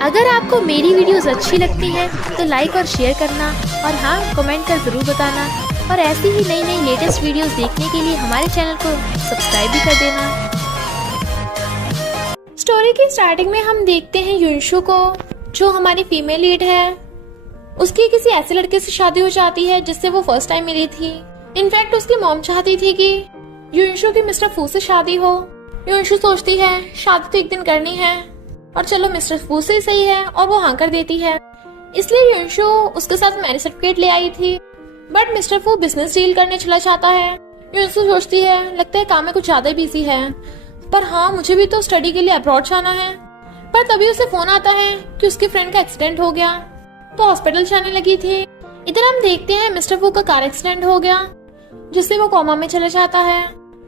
अगर आपको मेरी वीडियोस अच्छी लगती है तो लाइक और शेयर करना, और हाँ, कमेंट कर जरूर बताना। और ऐसी ही नई नई लेटेस्ट वीडियोस देखने के लिए हमारे चैनल को सब्सक्राइब भी कर देना। स्टोरी की स्टार्टिंग में हम देखते हैं युनशु को, जो हमारी फीमेल लीड है। उसकी किसी ऐसे लड़के से शादी हो जाती है जिससे वो फर्स्ट टाइम मिली थी। इनफैक्ट उसकी मॉम चाहती थी कि युनशु की मिस्टर फू से शादी हो। युनशु सोचती है शादी तो एक दिन करनी है और चलो मिस्टर फू से सही है, और वो हाँ कर देती है। इसलिए युनशु उसके साथ मैरिज सर्टिफिकेट ले आई थी। बट मिस्टर फू बिजनेस डील करने चला जाता है। युनशु सोचती है लगता है काम में कुछ ज्यादा बिजी है, पर हाँ मुझे भी तो स्टडी के लिए अब्रॉड जाना है। पर तभी उसे फोन आता है कि उसकी फ्रेंड का एक्सीडेंट हो गया, तो हॉस्पिटल जाने लगी थी। इधर हम देखते हैं मिस्टर फू का कार एक्सीडेंट हो गया, जिससे वो कोमा में चला जाता है।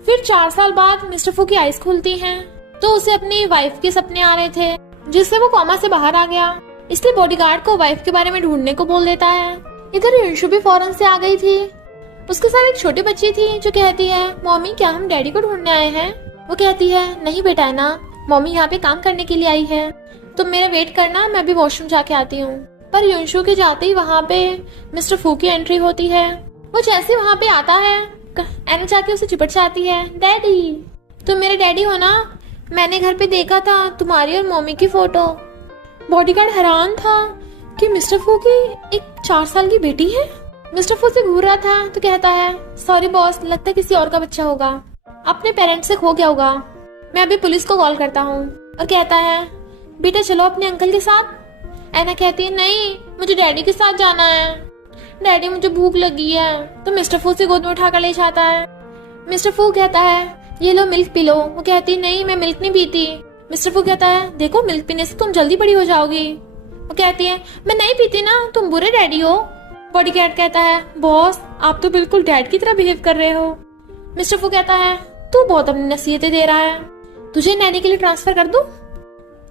फिर 4 साल बाद मिस्टर फू की आईज खुलती हैं, तो उसे अपनी वाइफ के सपने आ रहे थे, जिससे वो कोमा से बाहर आ गया। इसलिए बॉडीगार्ड को वाइफ के बारे में ढूंढने को बोल देता है। इधर युनशु भी फौरन से आ गई थी। उसके साथ एक छोटी बच्ची थी जो कहती है मम्मी क्या हम डैडी को ढूंढने आए हैं। वो कहती है नहीं बेटा है ना, मम्मी यहाँ पे काम करने के लिए आई है, तुम मेरा वेट करना, मैं भी वॉशरूम जाके आती हूँ। पर युनशु के जाते ही वहाँ पे मिस्टर फू की एंट्री होती है। वो जैसे वहाँ पे आता है, एना जाके उसे चिपट जाती है, डैडी तुम मेरे डैडी हो ना, मैंने घर पे देखा था तुम्हारी और मम्मी की फोटो। बॉडीगार्ड हैरान था कि मिस्टर फू की एक 4 साल की बेटी है। मिस्टर फू से घूर रहा था तो कहता है सॉरी बॉस, लगता है किसी और का बच्चा होगा, अपने पेरेंट्स से खो गया होगा, मैं अभी पुलिस को कॉल करता हूँ। और कहता है बेटा चलो अपने अंकल के साथ। एना कहती है नहीं मुझे डैडी के साथ जाना है, डैडी मुझे भूख लगी है। तो मिस्टर फू से गोद में उठाकर ले जाता है। मिस्टर फू कहता है ये लो मिल्क पी लो। वो कहती नहीं मैं मिल्क नहीं पीती। मिस्टर फू कहता है देखो मिल्क पीने से तुम जल्दी बड़ी हो जाओगी। वो कहती है मैं नहीं पीती ना, तुम बुरे डैडी हो। बॉडीगार्ड कहता है बॉस आप तो बिल्कुल डैड की तरह बिहेव कर रहे हो। मिस्टर फू कहता है तू बहुत अपनी नसीहतें दे रहा है, तुझे नैनी के लिए ट्रांसफर कर दूं?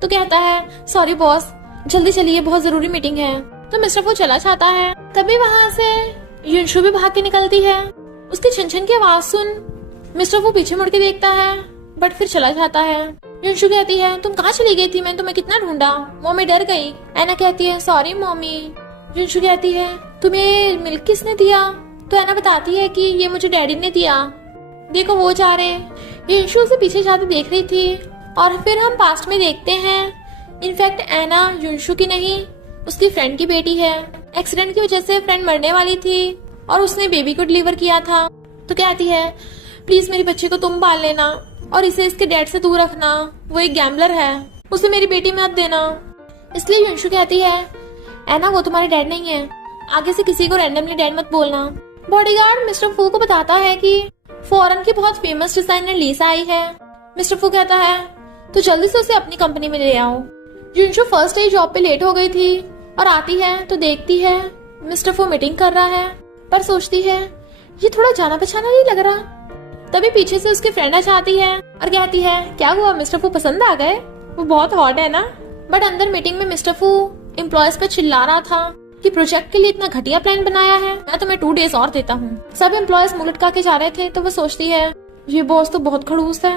तो कहता है सॉरी बॉस, जल्दी चलिए बहुत जरूरी मीटिंग है। तो मिस्टर फू चला जाता है। तभी वहाँ से युनशु भी भाग के निकलती है। उसकी छन की आवाज सुन मिस्टर फू पीछे मुड़ के देखता है, बट फिर चला जाता है। युनशु कहती है तुम कहाँ चली गई थी, मैंने तुम्हें कितना ढूंढा। मम्मी डर गई। एना कहती है सॉरी मम्मी। युनशु कहती है तुम्हें मिल्क किसने दिया? तो एना बताती है कि ये मुझे डैडी ने दिया, देखो वो जा रहे। युनशु उसे पीछे जाते देख रही थी। और फिर हम पास्ट में देखते हैं, इनफैक्ट एना युनशु की नहीं उसकी फ्रेंड की बेटी है। एक्सीडेंट की वजह से फ्रेंड मरने वाली थी और उसने बेबी को डिलीवर किया था। तो कहती है प्लीज मेरी बच्ची को तुम पाल लेना और इसे इसके डैड से दूर रखना, वो एक गैम्बलर है, उसे मेरी बेटी मत देना। इसलिए युनशु कहती है एना वो तुम्हारे डैड नहीं है, आगे से किसी को रैंडमली डैड मत बोलना। बॉडीगार्ड मिस्टर फू को बताता है कि फॉरेन की बहुत फेमस डिजाइनर लीसा आई है। मिस्टर फू कहता है तो जल्दी से उसे अपनी कंपनी में ले आओ। युनशु फर्स्ट डे जॉब पे लेट हो गई थी और आती है तो देखती है मिस्टर फू मीटिंग कर रहा है, पर सोचती है ये थोड़ा जाना पहचाना नहीं लग रहा। तभी पीछे से उसकी फ्रेंड आ जाती है और कहती है क्या हुआ मिस्टर फू पसंद आ गए, वो बहुत हॉट है ना। बट अंदर मीटिंग में मिस्टर फू एम्प्लॉयज पे चिल्ला रहा था कि प्रोजेक्ट के लिए इतना घटिया प्लान बनाया है, मैं तुम्हें 2 डेज और देता हूँ। सब एम्प्लॉयज मुंह लटका के जा रहे थे, तो वो सोचती है ये बॉस तो बहुत खड़ूस है।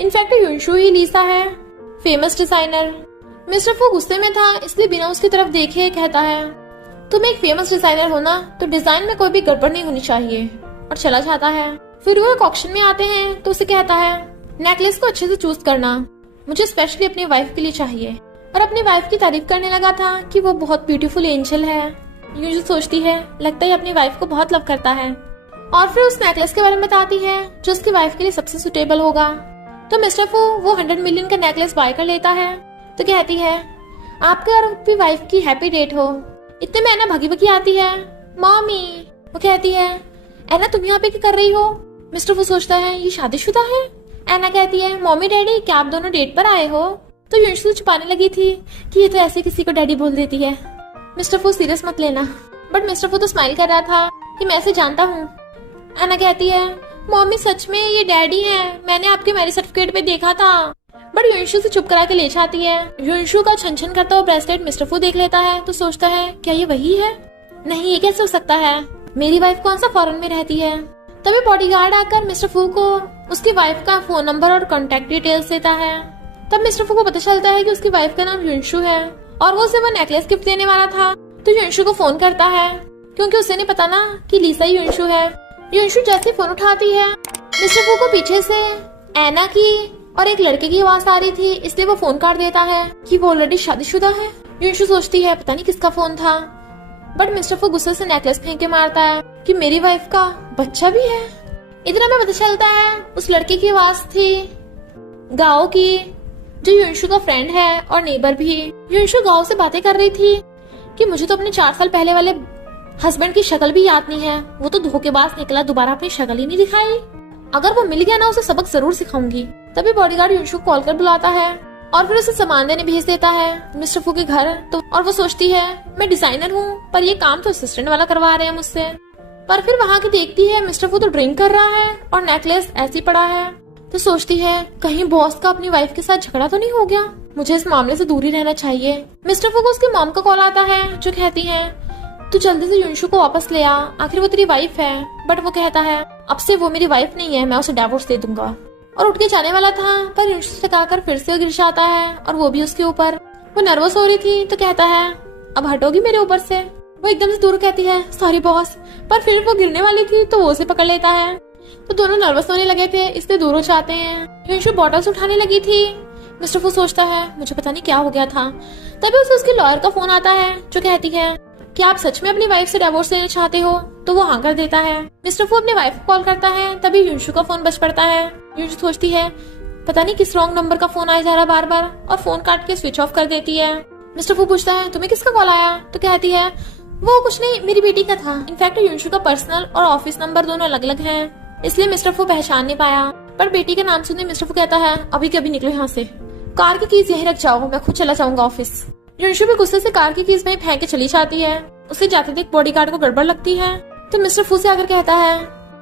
इनफैक्ट युनशु ही लीसा है, फेमस डिजाइनर। मिस्टर फू गुस्से में था, इसलिए बिना उसकी तरफ देखे कहता है तुम एक फेमस डिजाइनर हो ना, तो डिजाइन में कोई भी गड़बड़ नहीं होनी चाहिए, और चला जाता है। फिर वो एक ऑक्शन में आते हैं तो उसे कहता है नेकलेस को अच्छे से चूज करना, मुझे स्पेशली अपनी वाइफ के लिए चाहिए। और अपनी वाइफ की तारीफ करने लगा था कि वो बहुत ब्यूटीफुल एंजल है। यूं सोचती है लगता है अपनी वाइफ को बहुत लव करता है, और फिर उस नेकलेस के बारे में बताती है जो उसकी वाइफ के लिए सबसे सुटेबल होगा। तो मिस्टर फू वो 100 मिलियन का नेकलेस बाय कर लेता है। तो कहती है आपके और आपकी वाइफ की हैप्पी डेट हो। इतने में एना भगी भगी आती है, मॉमी। वो कहती है एना तुम यहाँ पे क्या कर रही हो? मिस्टर फू सोचता है ये शादीशुदा है। एना कहती है मॉमी डैडी क्या आप दोनों डेट पर आए हो? तो युनशु छुपाने लगी थी कि ये तो ऐसे किसी को डैडी बोल देती है, मिस्टर फू सीरियस मत लेना। बट मिस्टर फू तो स्माइल कर रहा था कि मैं इसे जानता हूँ। एना कहती है मॉमी सच में ये डैडी है, मैंने आपके मैरिज सर्टिफिकेट पे देखा था। बट युनशु से चुप करा के ले जाती है। युनशु का छन छन करता हुआ ब्रेसलेट मिस्टर फू देख लेता है तो सोचता है क्या ये वही है? नहीं ये कैसे हो सकता है, मेरी वाइफ कौन सा फॉरेन में रहती है। तभी बॉडीगार्ड आकर मिस्टर फू को उसकी वाइफ का फोन नंबर और कॉन्टेक्ट डिटेल्स देता है। तब मिस्टर फू को पता चलता है कि उसकी वाइफ का नाम युनशु है और वो उसे वो नेकलेस गिफ्ट देने वाला था। तो युनशु को फोन करता है क्योंकि उसे नहीं पता ना कि लीसा ही युनशु है। युनशु जैसे फोन उठाती है, मिस्टर फू को पीछे से एना की और एक लड़के की आवाज आ रही थी, इसलिए वो फोन काट देता है कि वो ऑलरेडी शादीशुदा है। युनशु सोचती है पता नहीं किसका फोन था, बट मिस्टर फू गुस्से से नेकलेस फेंक के मारता है कि मेरी वाइफ का बच्चा भी है। इतना में पता चलता है उस लड़के की आवाज थी गाओ की, जो युनशु का फ्रेंड है और नेबर भी। युनशु गाओ से बातें कर रही थी कि मुझे तो अपने 4 साल पहले वाले हस्बैंड की शक्ल भी याद नहीं है, वो तो धोखेबाज निकला, दोबारा अपनी शक्ल ही नहीं दिखाई। अगर वो मिल गया ना उसे सबक जरूर सिखाऊंगी। तभी बॉडीगार्ड युनशु को कॉल कर बुलाता है और फिर उसे सामान देने भेज देता है मिस्टर फू के घर। तो और वो सोचती है मैं डिजाइनर हूँ, पर ये काम तो असिस्टेंट वाला करवा रहे हैं मुझसे। पर फिर वहाँ की देखती है मिस्टर फू तो ड्रिंक कर रहा है और नेकलेस ऐसे पड़ा है। तो सोचती है कहीं बॉस का अपनी वाइफ के साथ झगड़ा तो नहीं हो गया, मुझे इस मामले से दूर ही रहना चाहिए। मिस्टर फू को उसकी मॉम का कॉल आता है जो कहती है तू जल्दी से युनशु को वापस ले आ, आखिर वो तेरी वाइफ है। बट वो कहता है अब से वो मेरी वाइफ नहीं है, मैं उसे डिवोर्स दे दूंगा। और उठ के जाने वाला था पर युनशु से टकराकर फिर से गिर जाता है और वो भी उसके ऊपर। वो नर्वस हो रही थी तो कहता है अब हटोगी मेरे ऊपर से। वो एकदम से दूर कहती है सॉरी बॉस, पर फिर वो गिरने वाली थी तो वो उसे पकड़ लेता है। तो दोनों नर्वस होने लगे थे, इसलिए दूर हो जाते हैं। युनशु बॉटल्स उठाने लगी थी। मिस्टर फू सोचता है मुझे पता नहीं क्या हो गया था। तभी उसे उसके लॉयर का फोन आता है जो कहती है क्या आप सच में अपनी वाइफ से डिवोर्स लेना चाहते हो? तो वो हाँ कर देता है। मिस्टर फू अपनी वाइफ को कॉल करता है, तभी युनशु का फोन बज पड़ता है। युनशु सोचती है पता नहीं किस रॉन्ग नंबर का फोन आया जा रहा बार बार, और फोन काट के स्विच ऑफ कर देती है। मिस्टर फू पूछता है तुम्हें किसका कॉल आया? तो कहती है वो कुछ नहीं, मेरी बेटी का था। इनफैक्ट युनशु का पर्सनल और ऑफिस नंबर दोनों अलग अलग हैं, इसलिए मिस्टर फू पहचान नहीं पाया। पर बेटी का नाम सुनते मिस्टर फू कहता है अभी के अभी निकलो यहाँ से, कार की कीज यहीं रख जाओ, मैं खुद चला जाऊंगा ऑफिस। युनशु भी गुस्से से कार की कीज वहीं फेंक के चली जाती है। उसे जाते देख बॉडीगार्ड को गड़बड़ लगती है तो मिस्टर फू से आकर कहता है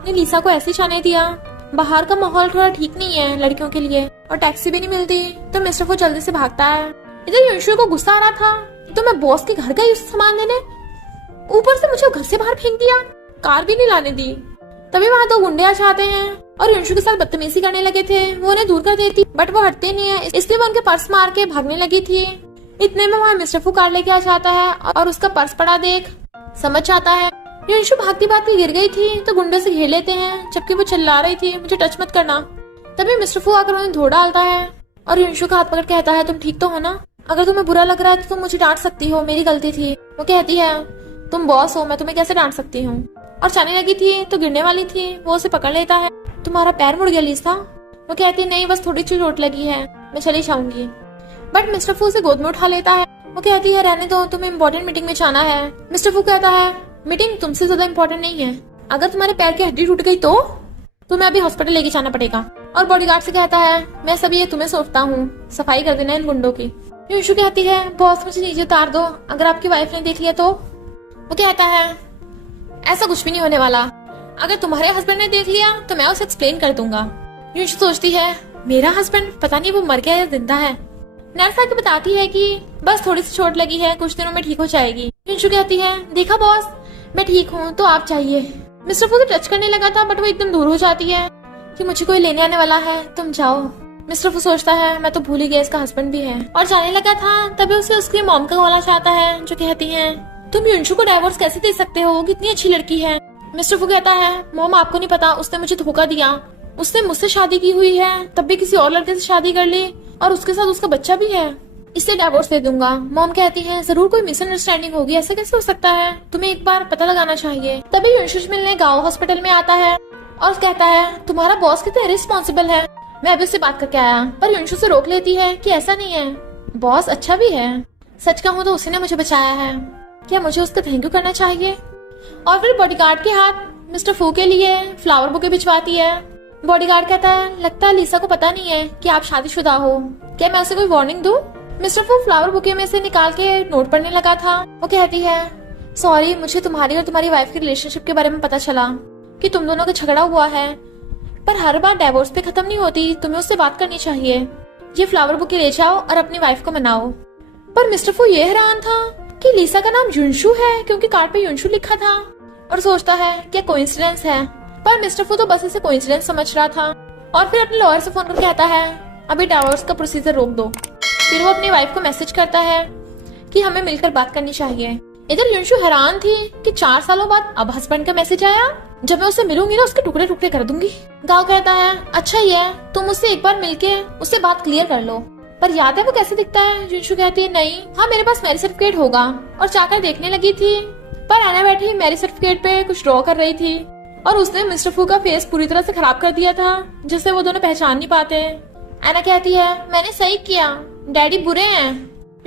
ने लीसा को ऐसे जाने दिया, बाहर का माहौल थोड़ा ठीक नहीं है लड़कियों के लिए और टैक्सी भी नहीं मिलती। तो मिस्टर फू जल्दी से भागता है। इधर युनशु को गुस्सा आ रहा था तो मैं बॉस के घर गई उसे सामान देने, ऊपर से मुझे घर से बाहर फेंक दिया, कार भी नहीं लाने दी। तभी वहाँ 2 गुंडे आ जाते हैं और युनशु के साथ बदतमीजी करने लगे थे। वो उन्हें दूर कर देती बट वो हटते नहीं है, इसलिए वो उनके पर्स मार के भागने लगी थी। इतने में वहाँ मिस्टर फू कार लेके आ जाता है और उसका पर्स पड़ा देख समझ जाता है युनशु भागती भागती गिर गई थी। तो गुंडे से घेर लेते हैं जबकि वो चिल्ला रही थी मुझे टच मत करना। तभी मिस्टर फू आकर उन्हें धो डालता है और युनशु का हाथ पकड़ कहता है तुम ठीक तो हो ना, अगर तुम्हें बुरा लग रहा है तो तुम मुझे डांट सकती हो, मेरी गलती थी। वो कहती है तुम बॉस हो, मैं तुम्हें कैसे डांट सकती हूँ। और जाने लगी थी तो गिरने वाली थी, वो उसे पकड़ लेता है। तुम्हारा पैर मुड़ गया लीसा? वो कहती नहीं बस थोड़ी सी चोट लगी है, मैं चली जाऊंगी। बट मिस्टर फू उसे गोद में उठा लेता है। वो कहती है रहने दो, तुम्हें इम्पोर्टेंट मीटिंग में जाना है। मिस्टर फू कहता है मीटिंग तुमसे ज्यादा इम्पोर्टेंट नहीं है, अगर तुम्हारे पैर की हड्डी टूट गई तो तुम्हें अभी हॉस्पिटल लेके जाना पड़ेगा। और बॉडीगार्ड से कहता है मैं सब ये तुम्हें सौंपता हूँ, सफाई कर देना इन गुंडों की। युनशु कहती है बॉस मुझे नीचे उतार दो, अगर आपकी वाइफ ने देख लिया तो। वो कहता है ऐसा कुछ भी नहीं होने वाला, अगर तुम्हारे हस्बैंड ने देख लिया तो मैं उसे एक्सप्लेन कर दूंगा। युनशु सोचती है मेरा हस्बैंड पता नहीं वो मर गया या जिंदा है। नर्स आके बताती है कि बस थोड़ी सी चोट लगी है, कुछ दिनों में ठीक हो जाएगी। युनशु कहती है देखा बॉस मैं ठीक हूँ तो आप चाहिए। मिस्टर फू तो टच करने लगा था बट वो एकदम दूर हो जाती है कि मुझे कोई लेने आने वाला है, तुम जाओ। मिस्टर फू सोचता है मैं तो भूल ही गया इसका हस्बैंड भी है, और जाने लगा था। तभी उसे उसकी मॉम का कॉल आता है जो कहती है तुम युनशु को डाइवोर्स कैसे दे सकते हो, वो कितनी अच्छी लड़की है। मिस्टर फू कहता है मॉम आपको नहीं पता, उसने मुझे धोखा दिया, उसने मुझसे शादी की हुई है, तब भी किसी और लड़के से शादी कर ली और उसके साथ उसका बच्चा भी है, इससे डिवोर्स दे दूंगा। मॉम कहती है जरूर कोई मिसअंडरस्टैंडिंग होगी, ऐसा कैसे हो सकता है, तुम्हें एक बार पता लगाना चाहिए। तभी युनशु मिलने गाँव हॉस्पिटल में आता है और कहता है तुम्हारा बॉस कितना रिस्पॉन्सिबल है, मैं अभी उससे बात करके आया। पर युनशु से रोक लेती है कि ऐसा नहीं है, बॉस अच्छा भी है, सच कहूँ तो उसी ने मुझे बचाया है, क्या मुझे उसका थैंक यू करना चाहिए। और फिर बॉडीगार्ड के हाथ मिस्टर फू के लिए फ्लावर बुके भिजवाती है। बॉडीगार्ड कहता है लगता है लीसा को पता नहीं है कि आप शादीशुदा हो, क्या मैं उसे कोई वार्निंग दूं? मिस्टर फू फ्लावर बुके में से निकाल के नोट पढ़ने लगा था। वो कहती है सॉरी मुझे तुम्हारी और तुम्हारी वाइफ के रिलेशनशिप के बारे में पता चला कि तुम दोनों का झगड़ा हुआ है, पर हर बार डिवोर्स पे खत्म नहीं होती, तुम्हें उससे बात करनी चाहिए। ये फ्लावर बुके ले जाओ और अपनी वाइफ को मनाओ। पर मिस्टर फू ये हैरान था कि लीसा का नाम युनशु है क्योंकि कार्ड पे युनशु लिखा था, और सोचता है क्या कोइंसिडेंस है। पर मिस्टर फू तो बस इसे कोइंसिडेंस समझ रहा था और फिर अपने लॉयर से फोन कर कहता है अभी डिवोर्स का प्रोसीजर रोक दो। फिर वो अपनी वाइफ को मैसेज करता है कि हमें मिलकर बात करनी चाहिए। इधर युनशु हैरान थी कि 4 सालों बाद अब हस्बैंड का मैसेज आया। जब मैं उसे मिलूंगी ना उसके टुकड़े टुकड़े कर दूंगी। गाओ कहता है अच्छा ही है, तुम उससे एक बार मिलके उससे बात क्लियर कर लो। पर याद है वो कैसे दिखता है? युनशु कहती है नहीं, हाँ मेरे पास मैरिज सर्टिफिकेट होगा। और जाकर देखने लगी थी, पर एना बैठी मैरिज सर्टिफिकेट पे कुछ ड्रॉ कर रही थी और उसने मिस्टर फू का फेस पूरी तरह से खराब कर दिया था, जिससे वो दोनों पहचान नहीं पाते। एना कहती है मैंने सही किया, डैडी बुरे हैं।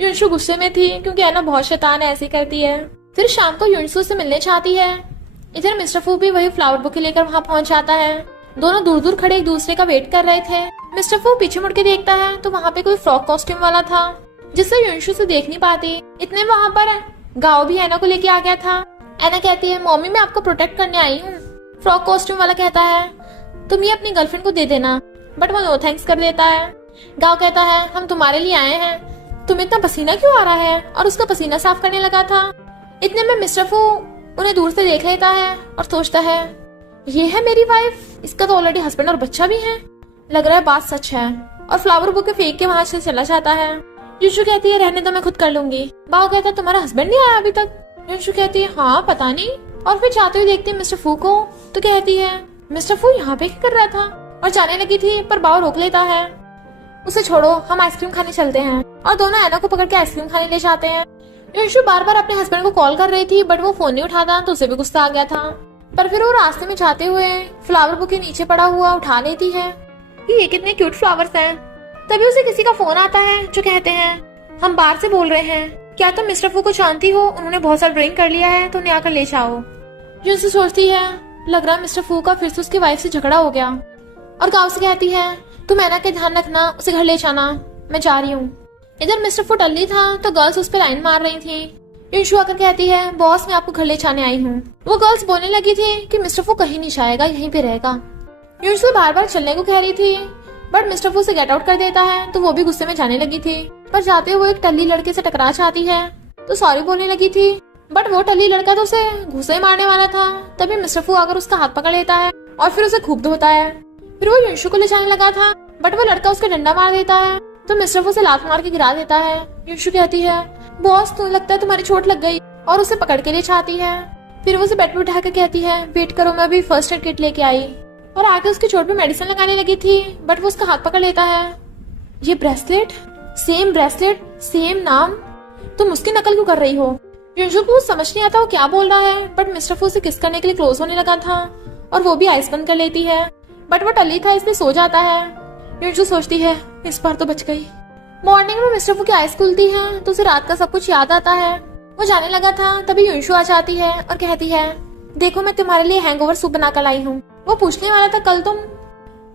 युनशु गुस्से में थी क्योंकि एना बहुत शैतान है, ऐसी करती है। फिर शाम को युनशु से मिलने चाहती है। इधर मिस्टर फू भी वही फ्लावर बुके लेकर वहाँ पहुँच जाता है। दोनों दूर दूर खड़े एक दूसरे का वेट कर रहे थे। मिस्टर फू पीछे मुड़ के देखता है तो वहाँ पे कोई फ्रॉक कॉस्ट्यूम वाला था, जिससे युनशु से देख नहीं पाती। इतने वहाँ पर गाओ भी एना को लेके आ गया था। एना कहती है मम्मी मैं आपको प्रोटेक्ट करने आई हूँ। फ्रॉक कॉस्ट्यूम वाला कहता है तुम ये अपनी गर्लफ्रेंड को दे देना, बट वो नो थैंक्स कर देता है। गाओ कहता है हम तुम्हारे लिए आए हैं, तुम्हें इतना पसीना क्यों आ रहा है? और उसका पसीना साफ करने लगा था। इतने में मिस्टर फू उन्हें दूर से देख लेता है और सोचता है ये है मेरी वाइफ, इसका तो ऑलरेडी हस्बैंड और बच्चा भी है, लग रहा है बात सच है। और फ्लावर बुके फेंक के वहाँ से चला जाता है। युनशु कहती है रहने दो मैं खुद कर लूंगी। गाओ कहता है तुम्हारा हस्बैंड नहीं आया अभी तक? युनशु कहती है हाँ पता नहीं। और फिर जाते हुए देखती है मिस्टर फू को, तो कहती है मिस्टर फू यहाँ पे क्या कर रहा था? और जाने लगी थी पर बाव रोक लेता है। उसे छोड़ो, हम आइसक्रीम खाने चलते हैं। और दोनों एना को पकड़ के आइसक्रीम खाने ले जाते हैं। युनशु बार बार अपने हस्बैंड को कॉल कर रही थी, बट वो फोन नहीं उठाता, तो उसे भी गुस्सा आ गया था। पर फिर वो रास्ते में जाते हुए फ्लावर बुके नीचे पड़ा हुआ उठा लेती है कि ये कितने क्यूट फ्लावर्स हैं। तभी उसे किसी का फोन आता है जो कहते हैं हम बाहर से बोल रहे हैं, क्या तुम मिस्टर फू को जानती हो? उन्होंने बहुत सारा ड्रिंक कर लिया है तो उन्हें आकर ले जाओ। युनशु सोचती है लग रहा है मिस्टर फू का फिर से उसकी वाइफ से झगड़ा हो गया। और गाँव से कहती है तुम एना का ध्यान रखना, उसे घर ले जाना, मैं जा रही हूँ। इधर मिस्टर फू टल्ली था तो गर्ल्स उस पर लाइन मार रही थी। युनशु आकर कहती है बॉस मैं आपको घर ले जाने आई हूँ। वो गर्ल्स बोलने लगी थी कि मिस्टर फू कहीं नहीं जाएगा, यहीं पे रहेगा। युनशु बार बार चलने को कह रही थी, बट मिस्टर फू से गेट आउट कर देता है, तो वो भी गुस्से में जाने लगी थी। पर जाते हुए एक टल्ली लड़के से टकरा जाती है तो सॉरी बोलने लगी थी, बट वो टल्ली लड़का तो उसे घुसे मारने वाला था। तभी मिस्टर फू आकर उसका हाथ पकड़ लेता है और फिर उसे खूब धोता है। फिर वो युनशु को ले जाने लगा था, बट वो लड़का उसका डंडा मार देता है तो मिस्टर फू उसे लात मार के गिरा देता है। युनशु कहती है बॉस तो लगता है तुम्हारी चोट लग गई, और उसे पकड़ के ले जाती है। फिर वो उसे बेड पे उठा के कहती है वेट करो, मैं अभी फर्स्ट एड किट लेके आई। और आके उसकी चोट पे मेडिसिन लगाने लगी थी, बट वो उसका हाथ पकड़ लेता है। ये ब्रेसलेट सेम नाम, तुम उसकी नकल क्यों कर रही हो? युनशु को समझ नहीं आता वो क्या बोल रहा है, बट मिस्टर फू उसे किस करने के लिए क्लोज होने लगा था और वो भी आइस बंद कर लेती है, बट वो टल्ली था इसलिए सो जाता है। युनशु सोचती है इस बार तो बच गई। मॉर्निंग में मिस्टर फू की आइस खुलती है तो उसे रात का सब कुछ याद आता है। वो जाने लगा था तभी युनशु आ जाती है और कहती है देखो मैं तुम्हारे लिए हैंगओवर सूप बनाकर लाई हूँ। वो पूछने वाला था कल तुम,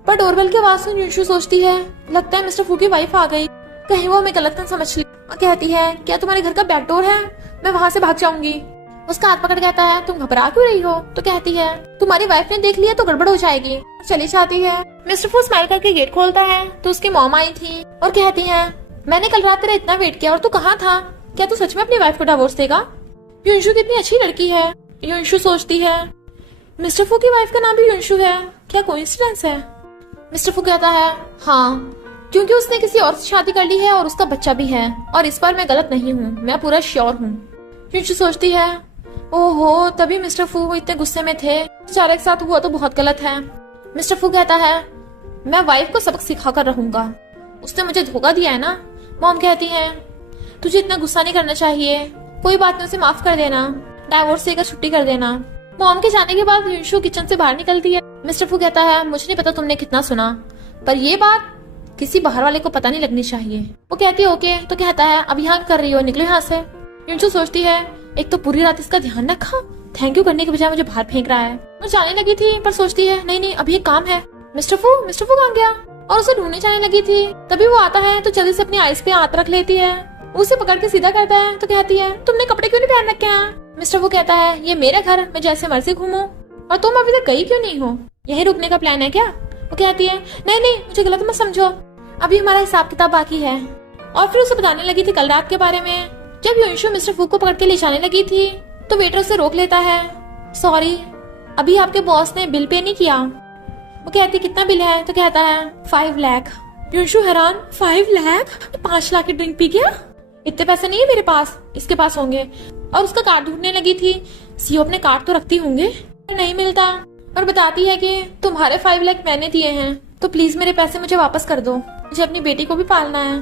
पर डोरबेल की आवाज सुन युनशु सोचती है लगता है मिस्टर फू की वाइफ आ गई, कहीं वो हमें गलत न समझ ली। और कहती है क्या तुम्हारे घर का बैक डोर है? मैं वहाँ से भाग जाऊंगी। उसका हाथ पकड़ कहता है तुम घबरा क्यों रही हो? तो कहती है तुम्हारी वाइफ ने देख लिया तो गड़बड़ हो जाएगी। चली जाती है। मिस्टर फू स्माइल करके गेट खोलता है तो उसकी मॉम आई थी और कहती है मैंने कल रात तेरा इतना वेट किया और तू कहाँ था? क्या तू सच में अपनी वाइफ को डिवोर्स देगा? युनशु कितनी अच्छी लड़की है, युनशु सोचती है। मिस्टर फू की वाइफ का नाम भी युनशु है, क्या कोइंसिडेंस है? मिस्टर फू कहता है हाँ, क्योंकि उसने किसी और से शादी कर ली है और उसका बच्चा भी है, और इस बार मैं गलत नहीं हूँ, मैं पूरा श्योर हूँ। युनशु सोचती है ओहो, तभी मिस्टर फू इतने गुस्से में थे, चारा के साथ हुआ तो बहुत गलत है। मिस्टर फू कहता है मैं वाइफ को सबक सिखा कर रहूंगा, उसने मुझे धोखा दिया है ना। मॉम कहती है तुझे इतना गुस्सा नहीं करना चाहिए, कोई बात नहीं, उसे माफ कर देना, डाइवोर्स देकर छुट्टी कर देना। मॉम के जाने के बाद युनशु किचन से बाहर निकलती है। मिस्टर फू कहता है मुझे नहीं पता तुमने कितना सुना, पर ये बात किसी बाहर वाले को पता नहीं लगनी चाहिए। वो कहती है ओके, तो कहता है अब यहाँ कर रही हो, निकलो यहाँ से। युनशु सोचती है एक तो पूरी रात इसका ध्यान रखा, थैंक यू करने के बजाय मुझे बाहर फेंक रहा है। वो जाने लगी थी पर सोचती है नहीं अभी एक काम है। मिस्टर फू कहाँ गया? और उसे ढूंढने जाने लगी थी, तभी वो आता है तो जल्दी से अपनी आइस पे हाथ रख लेती है। उसे पकड़ के सीधा करता है तो कहती है तुमने कपड़े क्यों नहीं पहन रखे हैं? मिस्टर फू कहता है ये मेरा घर, मैं जैसे मर्जी घूमूं, और तुम अभी तक गई क्यों नहीं हो? यही रुकने का प्लान है क्या? वो कहती है नहीं मुझे गलत मत समझो, अभी हमारा हिसाब किताब बाकी है। और फिर उसे बताने लगी थी कल रात के बारे में। जब युनशु मिस्टर फू को पकड़ के ले जाने लगी थी तो वेटर उसे रोक लेता है। सॉरी, अभी आपके बॉस ने बिल पे नहीं किया। वो कहती कितना बिल है? तो कहता है 5 लाख। युनशु हैरान, 5 लाख? 5 लाख की ड्रिंक पी गया? इतने पैसे नहीं है मेरे पास, इसके पास होंगे। और उसका कार्ड ढूंढने लगी थी। सीओ अपने कार्ड तो रखती होंगे, नहीं मिलता। और बताती है कि तुम्हारे 5 लाख मैंने दिए हैं, तो प्लीज मेरे पैसे मुझे वापस कर दो, मुझे अपनी बेटी को भी पालना है।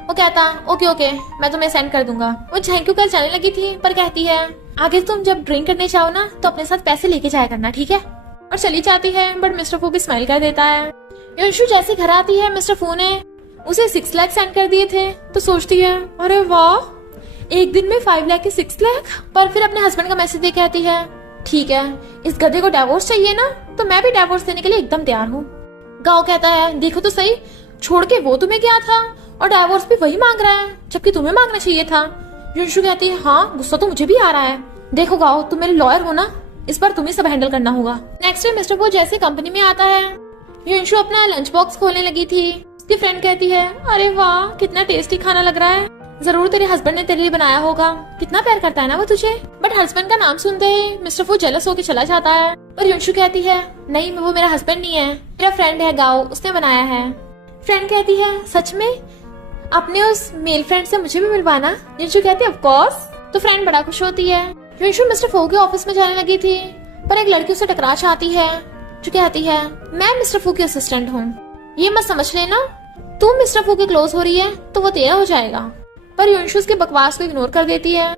वो कहता ओके ओके, मैं तुम्हें सेंड कर दूंगा। वो थैंक यू कर जाने लगी थी, पर कहती है आगे तुम जब ड्रिंक करने जाओ ना तो अपने साथ पैसे लेके जाया करना, ठीक है। और चली जाती है, बट मिस्टर फू भी स्माइल कर देता है। युनशु जैसे घर आती है, मिस्टर फू ने उसे 6 लाख सेंड कर दिए थे, तो सोचती है अरे वाह, एक दिन में 5 लाख के 6 लाख। पर फिर अपने हस्बैंड का मैसेज दे कहती है ठीक है, इस गधे को डिवोर्स चाहिए ना, तो मैं भी डिवोर्स देने के लिए एकदम तैयार हूँ। गाओ कहता है देखो तो सही, छोड़ के वो तुम्हें क्या था, और डिवोर्स भी वही मांग रहा है जबकि तुम्हें मांगना चाहिए था। युनशु कहती है हाँ, गुस्सा तो मुझे भी आ रहा है। देखो गाओ, तुम मेरे लॉयर हो ना, इस बार तुम्हें सब हैंडल करना होगा। नेक्स्ट डे मिस्टर फू जैसे कंपनी में आता है, युनशु अपना लंच बॉक्स खोलने लगी थी। उसकी फ्रेंड कहती है अरे वाह, कितना टेस्टी खाना लग रहा है, जरूर तेरे हस्बैंड ने तेरे लिए बनाया होगा, कितना प्यार करता है ना वो तुझे। बट हस्बैंड का नाम सुनते ही मिस्टर फू जेलस होकर चला जाता है। पर युनशु कहती है नहीं, वो मेरा हस्बैंड नहीं है, मेरा फ्रेंड है गाओ, उसने बनाया है। फ्रेंड कहती है सच में, अपने उस मेल फ्रेंड से मुझे भी मिलवाना। युनशु कहती है ऑफ कोर्स। तो फ्रेंड बड़ा खुश होती है। युनशु मिस्टर फू के ऑफिस में जाने लगी थी, पर एक लड़की उसे टकरा जाती है जो कहती है मैं मिस्टर फू की असिस्टेंट हूँ, ये मत समझ लेना तू मिस्टर फू के क्लोज हो रही है तो वो तेरा हो जाएगा। पर युनशु उसके बकवास को इग्नोर कर देती है।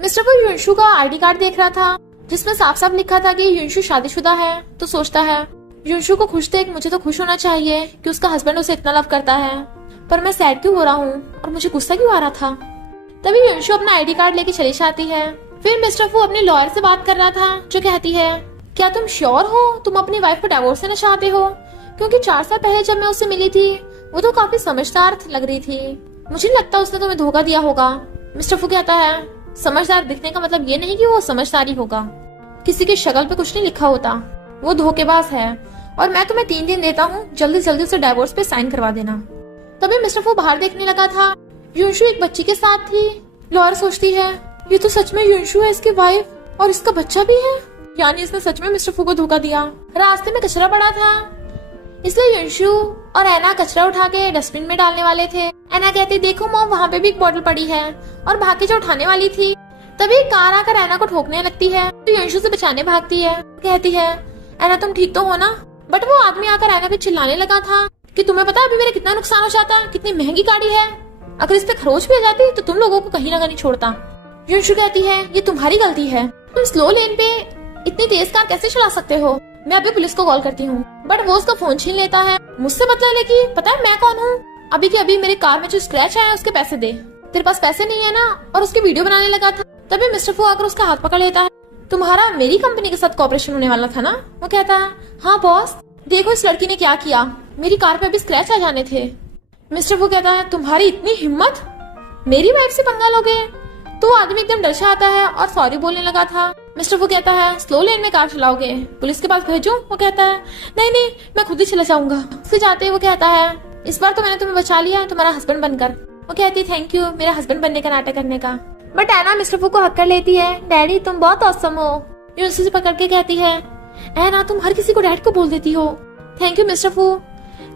मिस्टर फू युनशु का आईडी कार्ड देख रहा था जिसमें साफ साफ लिखा था कि युनशु शादीशुदा है, तो सोचता है युनशु को खुश देख मुझे तो खुश होना चाहिए कि उसका हस्बैंड उसे इतना लव करता है, पर मैं सैड क्यों हो रहा हूँ और मुझे गुस्सा क्यों आ रहा था। तभी युनशु अपना आईडी कार्ड लेके चली जाती है। फिर मिस्टर फू अपने लॉयर से बात कर रहा था जो कहती है क्या तुम श्योर हो तुम अपनी वाइफ को डिवोर्स देना चाहते हो, क्योंकि 4 साल पहले जब मैं उससे मिली थी वो तो काफी समझदार लग रही थी, मुझे नहीं लगता उसने तुम्हें धोखा दिया होगा। मिस्टर फू कहता है समझदार दिखने का मतलब ये नहीं कि वो समझदारी होगा, किसी की शक्ल पे कुछ नहीं लिखा होता, वो धोखेबाज है। और मैं तुम्हें 3 दिन देता हूँ, जल्दी जल्दी उसे डिवोर्स पे साइन करवा देना। तभी मिस्टर फू बाहर देखने लगा था। युनशु एक बच्ची के साथ थी। लॉयर सोचती है ये तो सच में युनशु है, इसकी वाइफ, और इसका बच्चा भी है, यानी इसने सच में मिस्टर फू को धोखा दिया। रास्ते में कचरा पड़ा था, इसलिए युनशु और ऐना कचरा उठा के डस्टबिन में डालने वाले थे। ऐना कहती देखो मॉम, वहाँ पे भी एक बॉटल पड़ी है, और भाग के जो उठाने वाली थी तभी कार आकर ऐना को ठोकने लगती है, तो युनशु से बचाने भागती है। कहती है ऐना तुम ठीक तो हो ना। बट वो आदमी आकर ऐना पे चिल्लाने लगा था कि तुम्हें पता है अभी मेरा कितना नुकसान हो जाता, कितनी महंगी गाड़ी है, अगर इस पे खरोच भी आ जाती तो तुम लोगों को कहीं ना कहीं छोड़ता। युनशु कहती है ये तुम्हारी गलती है, तुम स्लो लेन पे इतनी तेज कार कैसे चला सकते हो, मैं अभी पुलिस को कॉल करती हूँ। बट वो उसका फोन छीन लेता है, मुझसे बदला लेगी, पता है मैं कौन हूँ, अभी के अभी मेरी कार में जो स्क्रैच आया उसके पैसे दे, तेरे पास पैसे नहीं है ना। और उसकी वीडियो बनाने लगा था। तभी मिस्टर फू आकर उसका हाथ पकड़ लेता है, तुम्हारा मेरी कंपनी के साथ कॉपरेशन होने वाला था ना। वो कहता है हाँ बॉस, देखो इस लड़की ने क्या किया, मेरी कार पे अभी स्क्रैच आ जाने थे। मिस्टर फू कहता है तुम्हारी इतनी हिम्मत, मेरी वाइफ से पंगा लोगे। तो आदमी एकदम डर आता है और सॉरी बोलने लगा था। मिस्टर फू कहता है स्लो लेन में कार चलाओगे, पुलिस के पास भेजो। वो कहता है नहीं नहीं, मैं खुद ही चला जाऊंगा। उससे जाते वो कहता है इस बार तो मैंने तुम्हें बचा लिया तुम्हारा हस्बैंड बनकर। वो कहती थैंक यू मेरा हस्बैंड बनने का नाटक करने का। बट ऐना मिस्टर फू को हक कर लेती है, डैडी तुम बहुत औसम हो। युनशु से पकड़ के कहती है ऐना तुम हर किसी को डैड को बोल देती हो। थैंक यू मिस्टर फू,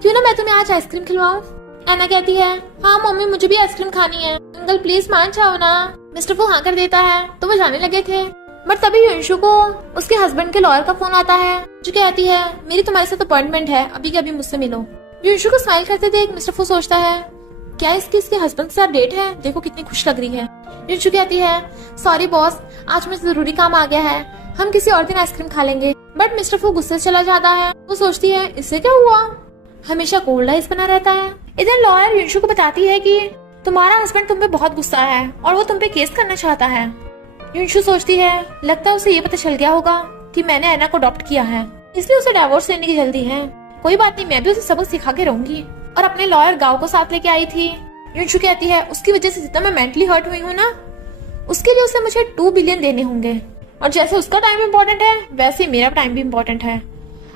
क्यों ना मैं तुम्हें आज आइसक्रीम खिलवाऊं। ऐना कहती है हाँ मम्मी मुझे भी आइसक्रीम खानी है, अंकल प्लीज मान जाओ ना। मिस्टर फू हाँ कर देता है, तो वो जाने लगे थे। बट तभी युनशु को उसके हस्बैंड के लॉयर का फोन आता है जो कहती है मेरी तुम्हारे साथ अपॉइंटमेंट है, अभी के अभी मुझसे मिलो। युनशु को स्माइल करते देख मिस्टर फू सोचता है क्या इसके हस्बैंड के साथ डेट है, देखो कितनी खुश लग रही है। युनशु कहती है सॉरी बॉस, आज मुझे जरूरी काम आ गया है, हम किसी और दिन आइसक्रीम खा लेंगे। बट मिस्टर फू गुस्से से चला जाता है। वो सोचती है इससे क्या हुआ, हमेशा कोल्ड आइस बना रहता है। इधर लॉयर युनशु को बताती है कि तुम्हारा हस्बैंड तुम पे बहुत गुस्सा है और वो तुम पे केस करना चाहता है। युनशु सोचती है लगता है उसे ये पता चल गया होगा कि मैंने ऐना को अडॉप्ट किया है, इसलिए उसे डिवोर्स लेने की जल्दी है। कोई बात नहीं, मैं भी उसे सबक सिखा के रहूंगी। और अपने लॉयर गांव को साथ लेके आई थी। युनशु कहती है उसकी वजह से जितना मैं मेंटली हर्ट हुई हूँ ना, उसके लिए उसे मुझे 2 बिलियन देने होंगे, और जैसे उसका टाइम इम्पोर्टेंट है वैसे मेरा टाइम भी इम्पोर्टेंट है,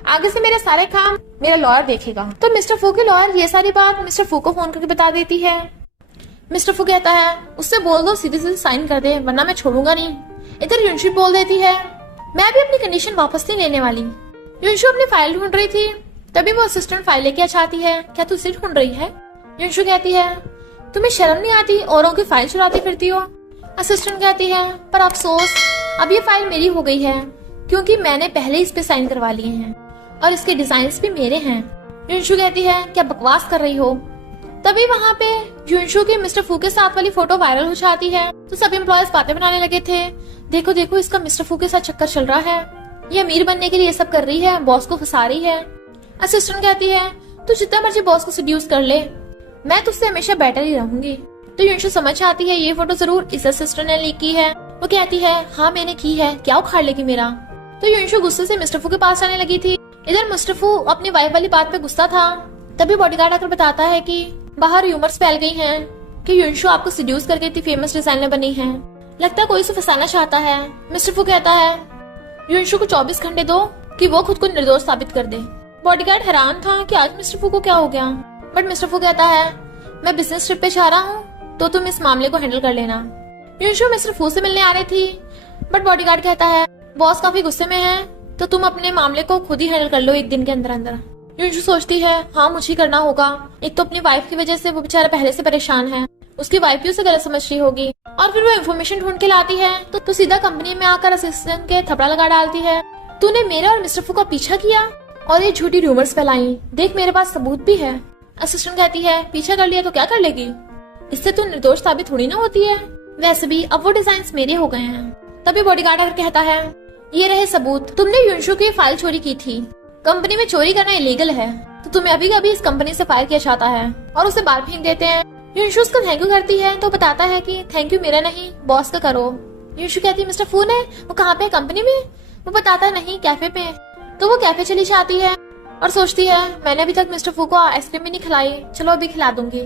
आगे से मेरे सारे काम मेरा लॉयर देखेगा। तो मिस्टर फू के लॉयर ये सारी बात मिस्टर फू को फोन करके बता देती है। मिस्टर फू कहता है उससे बोल दो सीधे सीधे साइन कर दे, वरना मैं छोड़ूंगा नहीं। इधर युनशु बोल देती है मैं भी अपनी कंडीशन वापस नहीं लेने वाली। युनशु अपनी फाइल ढूंढ रही थी, तभी वो असिस्टेंट फाइल लेके आ जाती है। क्या तू इसे ढूंढ रही है? युनशु कहती है तुम्हें शर्म नहीं आती? औरों की फाइल चुराती फिरती हो। असिस्टेंट कहती है, पर अफसोस अब ये फाइल मेरी हो गई है क्योंकि मैंने पहले इस पे साइन करवा लिए हैं और इसके डिजाइन्स भी मेरे हैं। युनशु कहती है, क्या बकवास कर रही हो? तभी वहाँ पे युनशु की मिस्टर फू के साथ वाली फोटो वायरल हो जाती है तो सब एम्प्लॉयज बातें बनाने लगे थे। देखो देखो, इसका मिस्टर फू के साथ चक्कर चल रहा है, ये अमीर बनने के लिए ये सब कर रही है, बॉस को फंसा रही है। असिस्टेंट कहती है, तू जितना मर्जी बॉस को सेड्यूस कर ले, मैं तुझसे हमेशा बेटर ही रहूंगी। तो युनशु समझ आती है ये फोटो जरूर इस असिस्टेंट ने लीक की है। वो कहती है, हाँ मैंने की है, क्या उखाड़ लेगी मेरा? तो युनशु गुस्से से मिस्टर फू के पास आने लगी थी। इधर मिस्टर फू अपनी वाइफ वाली बात पे गुस्सा था। तभी बॉडीगार्ड आकर बताता है कि बाहर र्यूमर्स फैल गई हैं कि युनशु आपको सेड्यूस करके इतनी फेमस डिजाइनर बनी है, लगता है कोई उसे फंसाना चाहता है। मिस्टर फू कहता है, युनशु को 24 घंटे दो कि वो खुद को निर्दोष साबित कर दे। बॉडीगार्ड हैरान था कि आज मिस्टर फू को क्या हो गया, बट मिस्टर फू कहता है, मैं बिजनेस ट्रिप पे जा रहा हूँ तो तुम इस मामले को हैंडल कर लेना। युनशु मिस्टर फू से मिलने आ रही थी, बट बॉडीगार्ड कहता है, बॉस काफी गुस्से में है तो तुम अपने मामले को खुद ही हैंडल कर लो एक दिन के अंदर अंदर। युनशु सोचती है, हाँ मुझे करना होगा, एक तो अपनी वाइफ की वजह से वो बेचारा पहले से परेशान है, उसकी वाइफ भी उसे गलत समझ रही होगी, और फिर वो इन्फॉर्मेशन ढूंढ के लाती है तो सीधा कंपनी में आकर असिस्टेंट के थपड़ा लगा डालती है। तूने मेरे और मिस्टर फू का पीछा किया और ये झूठी रूमर्स फैलाई, देख मेरे पास सबूत भी है। असिस्टेंट कहती है, पीछा कर लिया तो क्या कर लेगी, इससे तो निर्दोष साबित थोड़ी ना होती है, वैसे भी अब वो डिजाइन मेरे हो गए हैं। तभी बॉडीगार्ड आकर कहता है, ये रहे सबूत, तुमने युनशु की फाइल चोरी की थी, कंपनी में चोरी करना इलीगल है तो तुम्हें अभी अभी इस कंपनी से फायर किया जाता है, और उसे बाहर फेंक देते हैं। युनशु उसका थैंक यू करती है तो बताता है कि थैंक यू मेरा नहीं, बॉस का करो। युनशु कहती है, मिस्टर फू ने, वो कहाँ पे है, कंपनी में? वो बताता है, नहीं कैफे पे। तो वो कैफे चली जाती है और सोचती है, मैंने अभी तक मिस्टर फू को आइसक्रीम भी नहीं खिलाई, चलो अभी खिला दूंगी।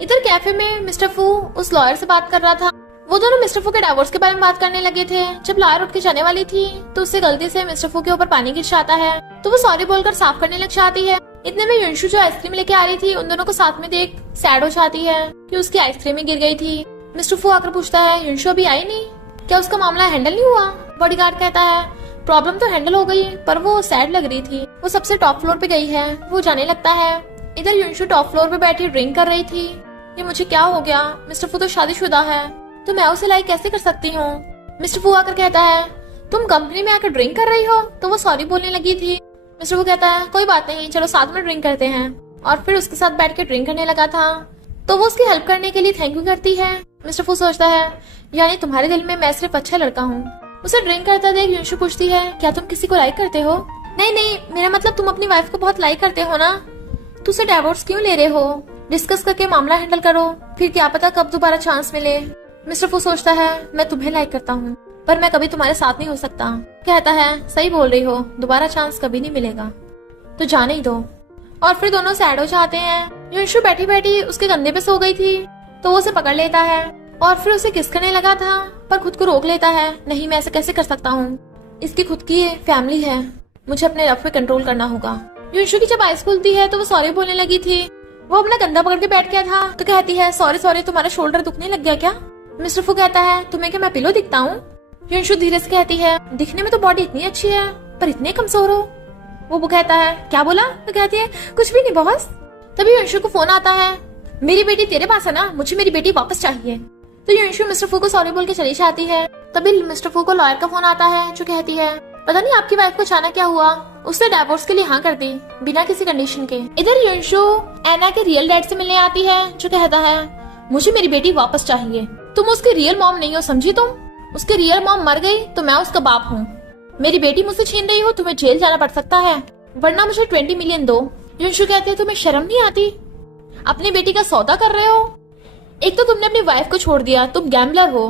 इधर कैफे में मिस्टर फू उस लॉयर से बात कर रहा था। वो दोनों मिस्टर फू के डाइवोर्स के बारे में बात करने लगे थे। जब लॉयर उठ के जाने वाली थी तो उससे गलती से मिस्टर फू के ऊपर पानी गिर जाता है तो वो सॉरी बोलकर साफ करने लग जाती है। इतने में युनशु जो आइसक्रीम लेके आ रही थी उन दोनों को साथ में देख सैड हो जाती है कि उसकी आइसक्रीम ही गिर गई थी। मिस्टर फू आकर पूछता है, युनशु अभी आई नहीं, क्या उसका मामला हैंडल नहीं हुआ? बॉडीगार्ड कहता है, प्रॉब्लम तो हैंडल हो गई पर वो सैड लग रही थी, वो सबसे टॉप फ्लोर पे गई है। वो जाने लगता है। इधर युनशु टॉप फ्लोर पे बैठी ड्रिंक कर रही थी। ये मुझे क्या हो गया, मिस्टर फू तो शादीशुदा है तो मैं उसे लाइक कैसे कर सकती हूँ? मिस्टर फू आकर कहता है, तुम कंपनी में आकर ड्रिंक कर रही हो? तो वो सॉरी बोलने लगी थी। मिस्टर फू कहता है, कोई बात नहीं, चलो साथ में ड्रिंक करते हैं, और फिर उसके साथ बैठ के ड्रिंक करने लगा था। तो वो उसकी हेल्प करने के लिए थैंक यू करती है। मिस्टर फू सोचता है, यानी तुम्हारे दिल में मैं सिर्फ अच्छा लड़का हूँ। उसे ड्रिंक करता देख युनशु पूछती है, क्या तुम किसी को लाइक करते हो? नहीं नहीं, मेरा मतलब तुम अपनी वाइफ को बहुत लाइक करते हो ना, तो उसे डाइवोर्स क्यों ले रहे हो? डिस्कस करके मामला हैंडल करो, फिर क्या पता कब दोबारा चांस मिले। मिस्टर फू सोचता है, मैं तुम्हें लाइक करता हूँ पर मैं कभी तुम्हारे साथ नहीं हो सकता। कहता है, सही बोल रही हो, दोबारा चांस कभी नहीं मिलेगा, तो जाने ही दो। और फिर दोनों सैड हो जाते हैं। युनशु बैठी बैठी उसके कंधे पे सो गई थी तो वो उसे पकड़ लेता है और फिर उसे किस करने लगा था पर खुद को रोक लेता है। नहीं, मैं ऐसे कैसे कर सकता हूँ, इसकी खुद की फैमिली है, मुझे अपने रफ पे कंट्रोल करना होगा। युनशु की जब आइस खुलती है तो वो सॉरी बोलने लगी थी। वो अपना कंधा पकड़ के बैठ गया था तो कहती है, सॉरी सॉरी, तुम्हारा शोल्डर दुखने लग गया क्या? मिस्टर फू कहता है, तुम्हें क्या मैं पिलो दिखता हूँ? युनशु धीरे से कहती है, दिखने में तो बॉडी इतनी अच्छी है पर इतने कमजोर हो। वो कहता है, क्या बोला? तो कहती है, कुछ भी नहीं बॉस। तभी युनशु को फोन आता है, मेरी बेटी तेरे पास है ना, मुझे मेरी बेटी वापस चाहिए। तो युनशु मिस्टर फू को सॉरी बोल के चली जाती है। तभी मिस्टर फू को लॉयर का फोन आता है जो कहती है, पता नहीं आपकी वाइफ को अचानक क्या हुआ, उसने डाइवोर्स के लिए हाँ कर दी बिना किसी कंडीशन के। इधर युनशु एना के रियल डैड से मिलने आती है जो कहता है, मुझे मेरी बेटी वापस चाहिए, तुम उसकी रियल मॉम नहीं हो, समझी? तुम उसकी रियल मॉम मर गई तो मैं उसका बाप हूँ, मेरी बेटी मुझसे छीन रही हो, तुम्हें जेल जाना पड़ सकता है, वरना मुझे 20 मिलियन दो। युनशु कहते हैं, तुम्हें शर्म नहीं आती, अपनी बेटी का सौदा कर रहे हो? एक तो तुमने अपनी वाइफ को छोड़ दिया, तुम गैम्बलर हो,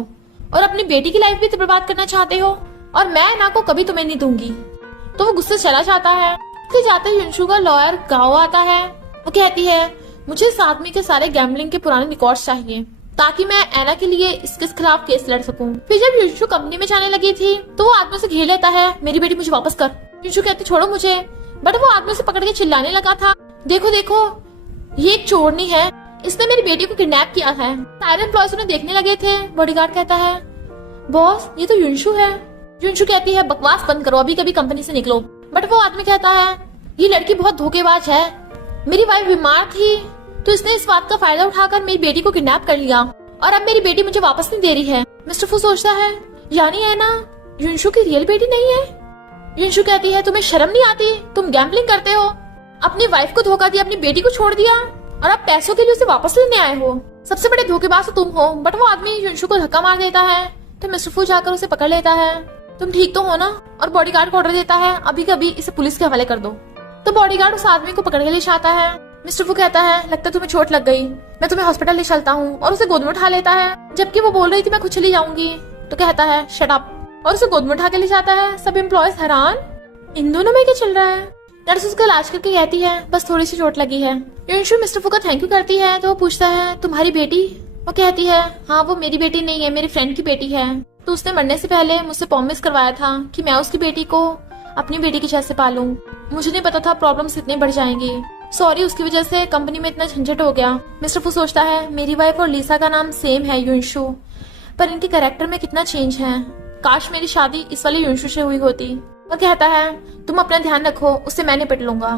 और अपनी बेटी की लाइफ भी तो बर्बाद करना चाहते हो, और मैं ना को कभी तुम्हें नहीं दूंगी। तो वो गुस्से चला जाता है। जाते युनशु का लॉयर गाँव आता है। वो कहती है, मुझे इस आदमी के सारे गैम्बलिंग के पुराने रिकॉर्ड्स चाहिए ताकि मैं एना के लिए इसके खिलाफ केस लड़ सकूं। फिर जब युनशु कंपनी में जाने लगी थी तो वो आदमी से घेर लेता है, मेरी बेटी मुझे वापस कर। युनशु कहती, छोड़ो मुझे, बट वो आदमी से पकड़ के चिल्लाने लगा था, देखो देखो ये एक चोरनी है, इसने मेरी बेटी को किडनैप किया है। सारे एम्प्लॉयज उन्हें देखने लगे थे। बॉडीगार्ड कहता है, बॉस ये तो युनशु है। युनशु कहती है, बकवास बंद करो, अभी कभी कंपनी से निकलो। बट वो आदमी कहता है, ये लड़की बहुत धोखेबाज है, मेरी वाइफ बीमार थी तो इसने इस बात का फायदा उठाकर मेरी बेटी को किडनैप कर लिया और अब मेरी बेटी मुझे वापस नहीं दे रही है। मिस्टर फू सोचता है यानी एना युनशु की रियल बेटी नहीं है। युनशु कहती है तुम्हें शर्म नहीं आती, तुम गैम्बलिंग करते हो, अपनी वाइफ को धोखा दिया, अपनी बेटी को छोड़ दिया और अब पैसों के लिए उसे वापस लेने आए हो। सबसे बड़े धोखेबाज तो तुम हो। बट वो आदमी युनशु को धक्का मार देता है तो मिस्टर फू जाकर उसे पकड़ लेता है। तुम ठीक तो हो ना? और बॉडीगार्ड को ऑर्डर देता है अभी कभी इसे पुलिस के हवाले कर दो। तो बॉडीगार्ड उस आदमी को पकड़ के ले जाता है। मिस्टर फू कहता है लगता है तुम्हें चोट लग गई, मैं तुम्हें हॉस्पिटल ले चलता हूँ, और उसे गोद में उठा लेता है जबकि वो बोल रही थी मैं खुद चली जाऊंगी। तो कहता है शट अप और उसे गोद में उठा के ले जाता है। सब एम्प्लॉयज हैरान, इन दोनों में क्या चल रहा है। नर्स उसका इलाज करके कहती है बस थोड़ी सी चोट लगी है। युनशु मिस्टर फू का थैंक यू करती है तो वो पूछता है तुम्हारी बेटी? वो कहती है हाँ वो मेरी बेटी नहीं है, मेरी फ्रेंड की बेटी है। तो उसने मरने से पहले मुझसे प्रॉमिस करवाया था कि मैं उसकी बेटी को अपनी बेटी की जैसे पालूं। मुझे नहीं पता था प्रॉब्लम्स इतनी बढ़ जाएंगी। सॉरी, उसकी वजह से कंपनी में इतना झंझट हो गया। मिस्टर फू सोचता है मेरी वाइफ और लिसा का नाम सेम है युनशु, पर इनके कैरेक्टर में कितना चेंज है। काश मेरी शादी इस वाले युनशु से हुई होती। और कहता है तुम अपना ध्यान रखो, उससे मैं निपट लूंगा,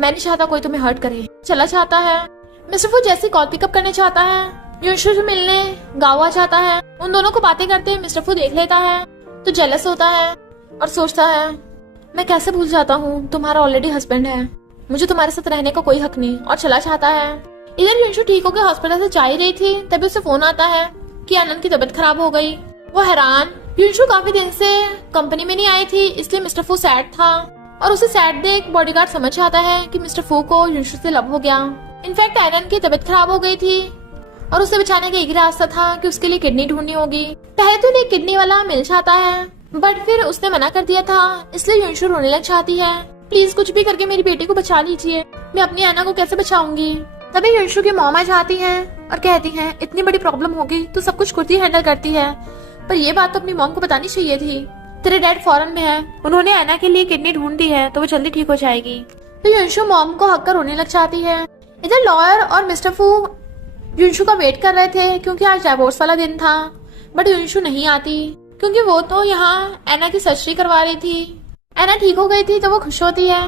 मैं नहीं चाहता कोई तुम्हें हर्ट करे। चला जाता है। मिस्टर फू जैसे कॉल पिकअप करने चाहता है युनशु से मिलने गाँव आ जाता है। उन दोनों को बातें करते मिस्टर फू देख लेता है तो जेलस होता है और सोचता है मैं कैसे भूल जाता हूँ तुम्हारा ऑलरेडी हस्बैंड है, मुझे तुम्हारे साथ रहने का कोई हक नहीं। और चला जाता है। इधर युनशु ठीक होकर हॉस्पिटल से जा ही रही थी तभी उसे फोन आता है कि आनंद की तबीयत खराब हो गई। वो हैरान, युनशु काफी दिन से कंपनी में नहीं आई थी इसलिए मिस्टर फू सैड था और उसे सैड देख बॉडीगार्ड समझ आता है कि मिस्टर फू को युनशु से लव हो गया। इनफैक्ट आनंद की तबीयत खराब हो गई थी और उसे बचाने का एक रास्ता था कि उसके लिए किडनी ढूंढनी होगी। पहले तो उन्हें किडनी वाला मिल जाता है बट फिर उसने मना कर दिया था, इसलिए युनशु रोने लग जाती है प्लीज कुछ भी करके मेरी बेटी को बचा लीजिए, मैं अपनी आना को कैसे बचाऊंगी। तभी युनशु की मॉम आ जाती है और कहती है इतनी बड़ी प्रॉब्लम होगी तो सब कुछ खुद ही हैंडल करती है, पर ये बात तो अपनी मॉम को बतानी चाहिए थी। तेरे डैड फॉरेन में है, उन्होंने एना के लिए किडनी ढूंढ दी है तो वो जल्दी ठीक हो जाएगी। तो युनशु मॉम को हक कर रोने लग जाती है। इधर लॉयर और मिस्टर फू युनशु का वेट कर रहे थे क्योंकि आज डाइवोर्स वाला दिन था, बट युनशु नहीं आती क्योंकि वो तो यहाँ एना की सर्जरी करवा रही थी। एना ठीक हो गई थी तो वो खुश होती है।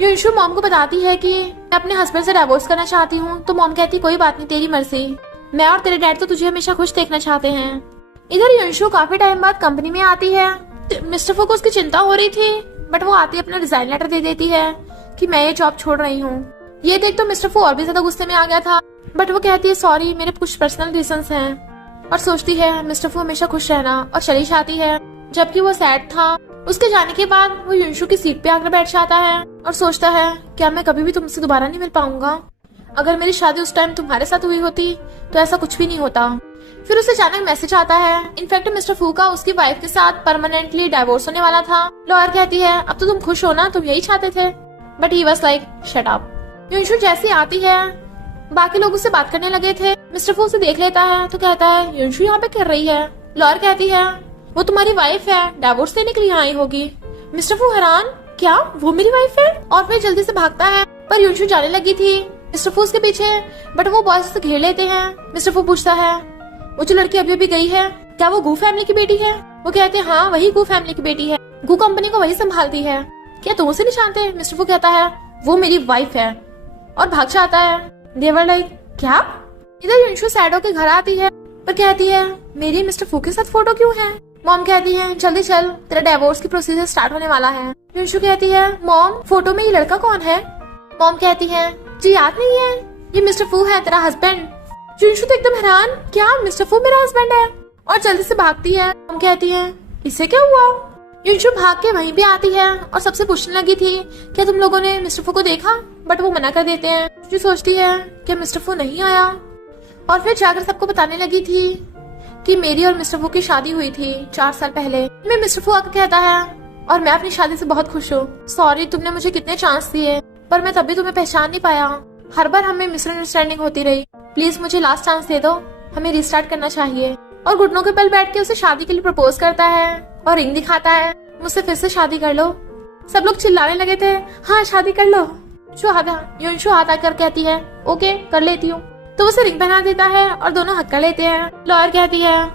युनशु मॉम को बताती है कि मैं अपने हस्बैंड से डाइवोर्स करना चाहती हूँ तो मॉम कहती कोई बात नहीं तेरी मर्जी, मैं और तेरे डैड तो तुझे हमेशा खुश देखना चाहते हैं। इधर युनशु काफी टाइम बाद कंपनी में आती है। मिस्टर फू को उसकी चिंता हो रही थी बट वो आती अपना रिजाइन लेटर दे देती है कि मैं ये जॉब छोड़ रही हूँ। ये देख तो मिस्टर फू और भी ज्यादा गुस्से में आ गया था बट वो कहती है सॉरी मेरे कुछ पर्सनल रीजंस हैं और सोचती है मिस्टर फू हमेशा खुश रहना और चली जाती है। जबकि वो सैड था। उसके जाने के बाद वो युनशु की सीट पे आकर बैठ जाता है और सोचता है क्या मैं कभी भी तुमसे दोबारा नहीं मिल पाऊंगा, अगर मेरी शादी उस टाइम तुम्हारे साथ हुई होती तो ऐसा कुछ भी नहीं होता। फिर उसे अचानक मैसेज आता है। इनफैक्ट मिस्टर फू का उसकी वाइफ के साथ परमानेंटली डाइवोर्स होने वाला था। लॉयर कहती है अब तो तुम खुश हो ना, तुम यही चाहते थे, but he was like shut up. युनशु जैसी आती है बाकी लोग उससे बात करने लगे थे। मिस्टर फू उसे देख लेता है तो कहता है युनशु यहाँ पे कर रही है। लॉयर कहती है वो तुम्हारी वाइफ है, डाइवोर्स देने के लिए आई होगी। मिस्टर फू हैरान, क्या वो मेरी वाइफ है? और फिर जल्दी से भागता है पर युनशु जाने लगी थी मिस्टर फू उसके पीछे, बट वो बॉयज से घेर लेते हैं। मिस्टर फू पूछता है वो जो लड़की अभी अभी गई है क्या वो गू फैमिली की बेटी है? वो कहते हैं हाँ वही गू फैमिली की बेटी है, गू कंपनी को वही संभालती है, क्या तुम उसे नहीं जानते? मिस्टर फू कहता है वो मेरी वाइफ है और भाग जाता है। देवर लाइक क्या? इधर युनशु सैडो के घर आती है पर कहती है मेरी मिस्टर फू के साथ फोटो क्यों है? मॉम कहती है जल्दी चल तेरा डिवोर्स की प्रोसीजर स्टार्ट होने वाला है। युनशु कहती है मॉम फोटो में ये लड़का कौन है? मॉम कहती है जी याद नहीं है, ये मिस्टर फू है तेरा हस्बैंड। युनशु तो एकदम हैरान, क्या मिस्टर फू मेरा हस्बैंड है? और जल्दी से भागती है। मॉम कहती है इससे क्या हुआ? युनशु भाग के वहीं पे आती है और सबसे पूछने लगी थी क्या तुम लोगों ने मिस्टर फू को देखा, बट वो मना कर देते हैं। जो सोचती है क्या मिस्टर फू नहीं आया, और फिर जाकर सबको बताने लगी थी कि मेरी और मिस्टर फू की शादी हुई थी 4 साल पहले। मैं मिस्टर फू आकर कहता है और मैं अपनी शादी से बहुत खुश हूँ, सॉरी तुमने मुझे कितने चांस दिए पर मैं तभी तुम्हें पहचान नहीं पाया, हर बार हमें मिसअंडरस्टैंडिंग होती रही, प्लीज मुझे लास्ट चांस दे दो, हमें रिस्टार्ट करना चाहिए। और घुटनों के बल बैठ के उसे शादी के लिए प्रपोज करता है और रिंग दिखाता है, मुझसे फिर से शादी कर लो। सब लोग चिल्लाने लगे थे हाँ शादी कर लो। युनशु हाथ आकर कहती है ओके कर लेती हूँ, तो उसे रिंग पहना देता है और दोनों हक कर लेते हैं। लॉयर कहती है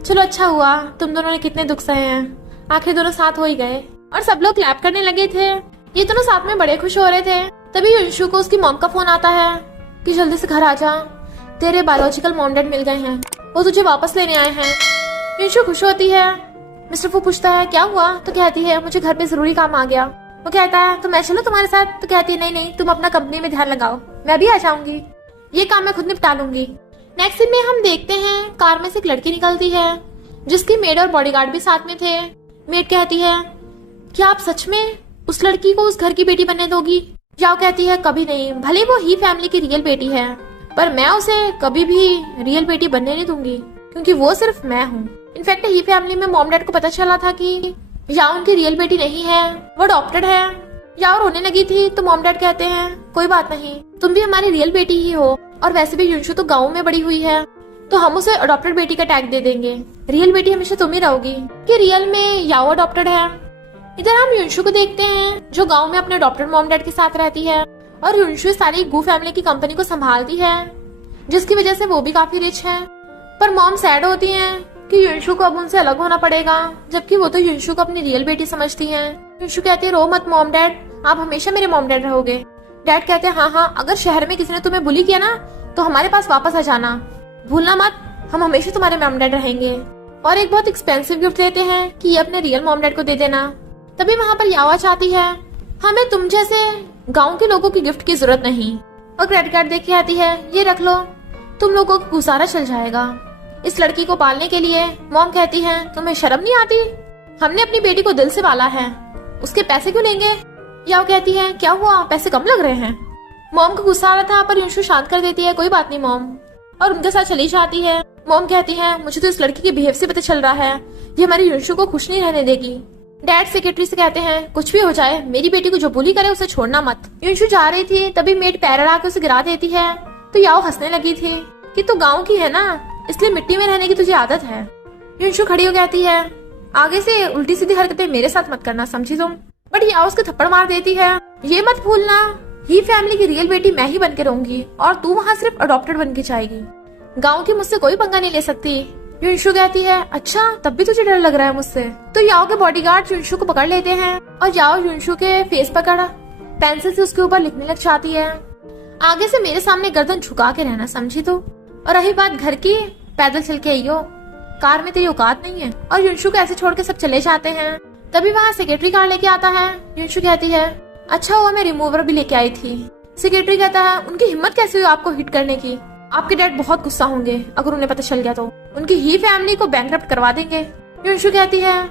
चलो अच्छा हुआ, तुम दोनों ने कितने दुख सहे हैं, आखिर दोनों साथ हो ही गए। और सब लोग क्लैप करने लगे थे, ये दोनों साथ में बड़े खुश हो रहे थे। तभी युनशु को उसकी मॉम का फोन आता है कि जल्दी से घर आ जा, तेरे बायोलॉजिकल मॉम डैड मिल गए हैं, वो तुझे वापस लेने आए हैं। युनशु खुश होती है। मिस्टर फू पूछता है क्या हुआ, तो कहती है मुझे घर पे जरूरी काम आ गया। वो कहता है तो मैं चलूं तुम्हारे साथ, तो कहती है नहीं नहीं, तुम अपना कंपनी में ध्यान लगाओ, मैं भी आ जाऊंगी, ये काम मैं खुद निपटा लूंगी। नेक्स्ट सीन में हम देखते हैं कार में से एक लड़की निकलती है जिसकी मेड और बॉडीगार्ड भी साथ में थे। मेड कहती है क्या आप सच में उस लड़की को उस घर की बेटी बनने दोगी? याओ कहती है कभी नहीं, भले वो ही फैमिली की रियल बेटी है, पर मैं उसे कभी भी रियल बेटी बनने नहीं दूंगी, क्योंकि वो सिर्फ मैं हूँ। इनफैक्ट ही फैमिली में मॉम डैड को पता चला था कि याओ उनकी रियल बेटी नहीं है, वो अडॉप्टेड है। याओ रोने लगी थी तो मॉम डैड कहते हैं कोई बात नहीं, तुम भी हमारी रियल बेटी ही हो, और वैसे भी युनशु तो गाँव में बड़ी हुई है, तो हम उसे अडॉप्टेड बेटी का टैग दे देंगे, रियल बेटी हमेशा तुम ही रहोगी। कि रियल में याओ अडॉप्टेड है। इधर हम युनशु को देखते हैं जो गांव में अपने अडॉप्टेड मॉम डैड के साथ रहती है, और युनशु सारी गू फैमिली की कंपनी को संभालती है, जिसकी वजह से वो भी काफी रिच है। पर मॉम सैड होती हैं कि युनशु को अब उनसे अलग होना पड़ेगा, जबकि वो तो युनशु को अपनी रियल बेटी समझती हैं। युनशु कहती है रो मत मॉम डैड, आप हमेशा मेरे मॉम डैड रहोगे। डैड कहते हैं हाँ, अगर शहर में किसी ने तुम्हें बुली किया ना तो हमारे पास वापस आ जाना, भूलना मत, हम हमेशा तुम्हारे मॉम डैड रहेंगे। और एक बहुत एक्सपेंसिव गिफ्ट देते हैं कि ये अपने रियल मॉम डैड को दे देना। तभी वहाँ पर यावा चाहती है हमें तुम जैसे गांव के लोगों की गिफ्ट की जरूरत नहीं, और क्रेडिट कार्ड देके आती है ये रख लो, तुम लोगों को गुजारा चल जाएगा। इस लड़की को पालने के लिए मॉम कहती है तुम्हें शर्म नहीं आती, हमने अपनी बेटी को दिल से पाला है, उसके पैसे क्यों लेंगे? याओ कहती है क्या हुआ, पैसे कम लग रहे हैं? मॉम को गुस्सा आ रहा था पर युनशु शांत कर देती है कोई बात नहीं मॉम, और उनके साथ चली जाती है। मॉम कहती है मुझे तो इस लड़की के बिहेव से पता चल रहा है ये हमारी युनशु को खुश नहीं रहने देगी। डैड सेक्रेटरी से कहते हैं कुछ भी हो जाए मेरी बेटी को जो बुली करे उसे छोड़ना मत। युनशु जा रही थी तभी मेड पैर अड़ा के उसे गिरा देती है, तो याओ हंसने लगी थी कि तू गाँव की है ना, इसलिए मिट्टी में रहने की तुझे आदत है। युनशु खड़ी हो कहती है आगे से उल्टी सीधी हरकतें मेरे साथ मत करना, समझी तुम? बट याओ उसके थप्पड़ मार देती है ये मत भूलना ही फैमिली की रियल बेटी मैं ही बन के रहूंगी, और तू वहाँ सिर्फ अडॉप्टेड बन के जाएगी, गाँव की मुझसे कोई पंगा नहीं ले सकती। युनशु कहती है अच्छा तब भी तुझे डर लग रहा है मुझसे? तो याओ के बॉडीगार्ड युनशु को पकड़ लेते हैं, और याओ युनशु के फेस पकड़ पेंसिल से उसके ऊपर लिखने लग जाती है आगे से मेरे सामने गर्दन झुका के रहना, समझी तो? और रही बात घर की, पैदल चल के आइयो, कार में तेरी औकात नहीं है। और युनशु को ऐसे छोड़ के सब चले जाते हैं। तभी वहाँ सेक्रेटरी कार लेके आता है। युनशु कहती है अच्छा हुआ मैं रिमूवर भी लेके आई थी। सेक्रेटरी कहता है उनकी हिम्मत कैसे हुई आपको हिट करने की, आपके डैड बहुत गुस्सा होंगे अगर उन्हें पता चल गया तो, उनकी ही फैमिली को बैंकरप्ट करवा देंगे। युनशु कहती है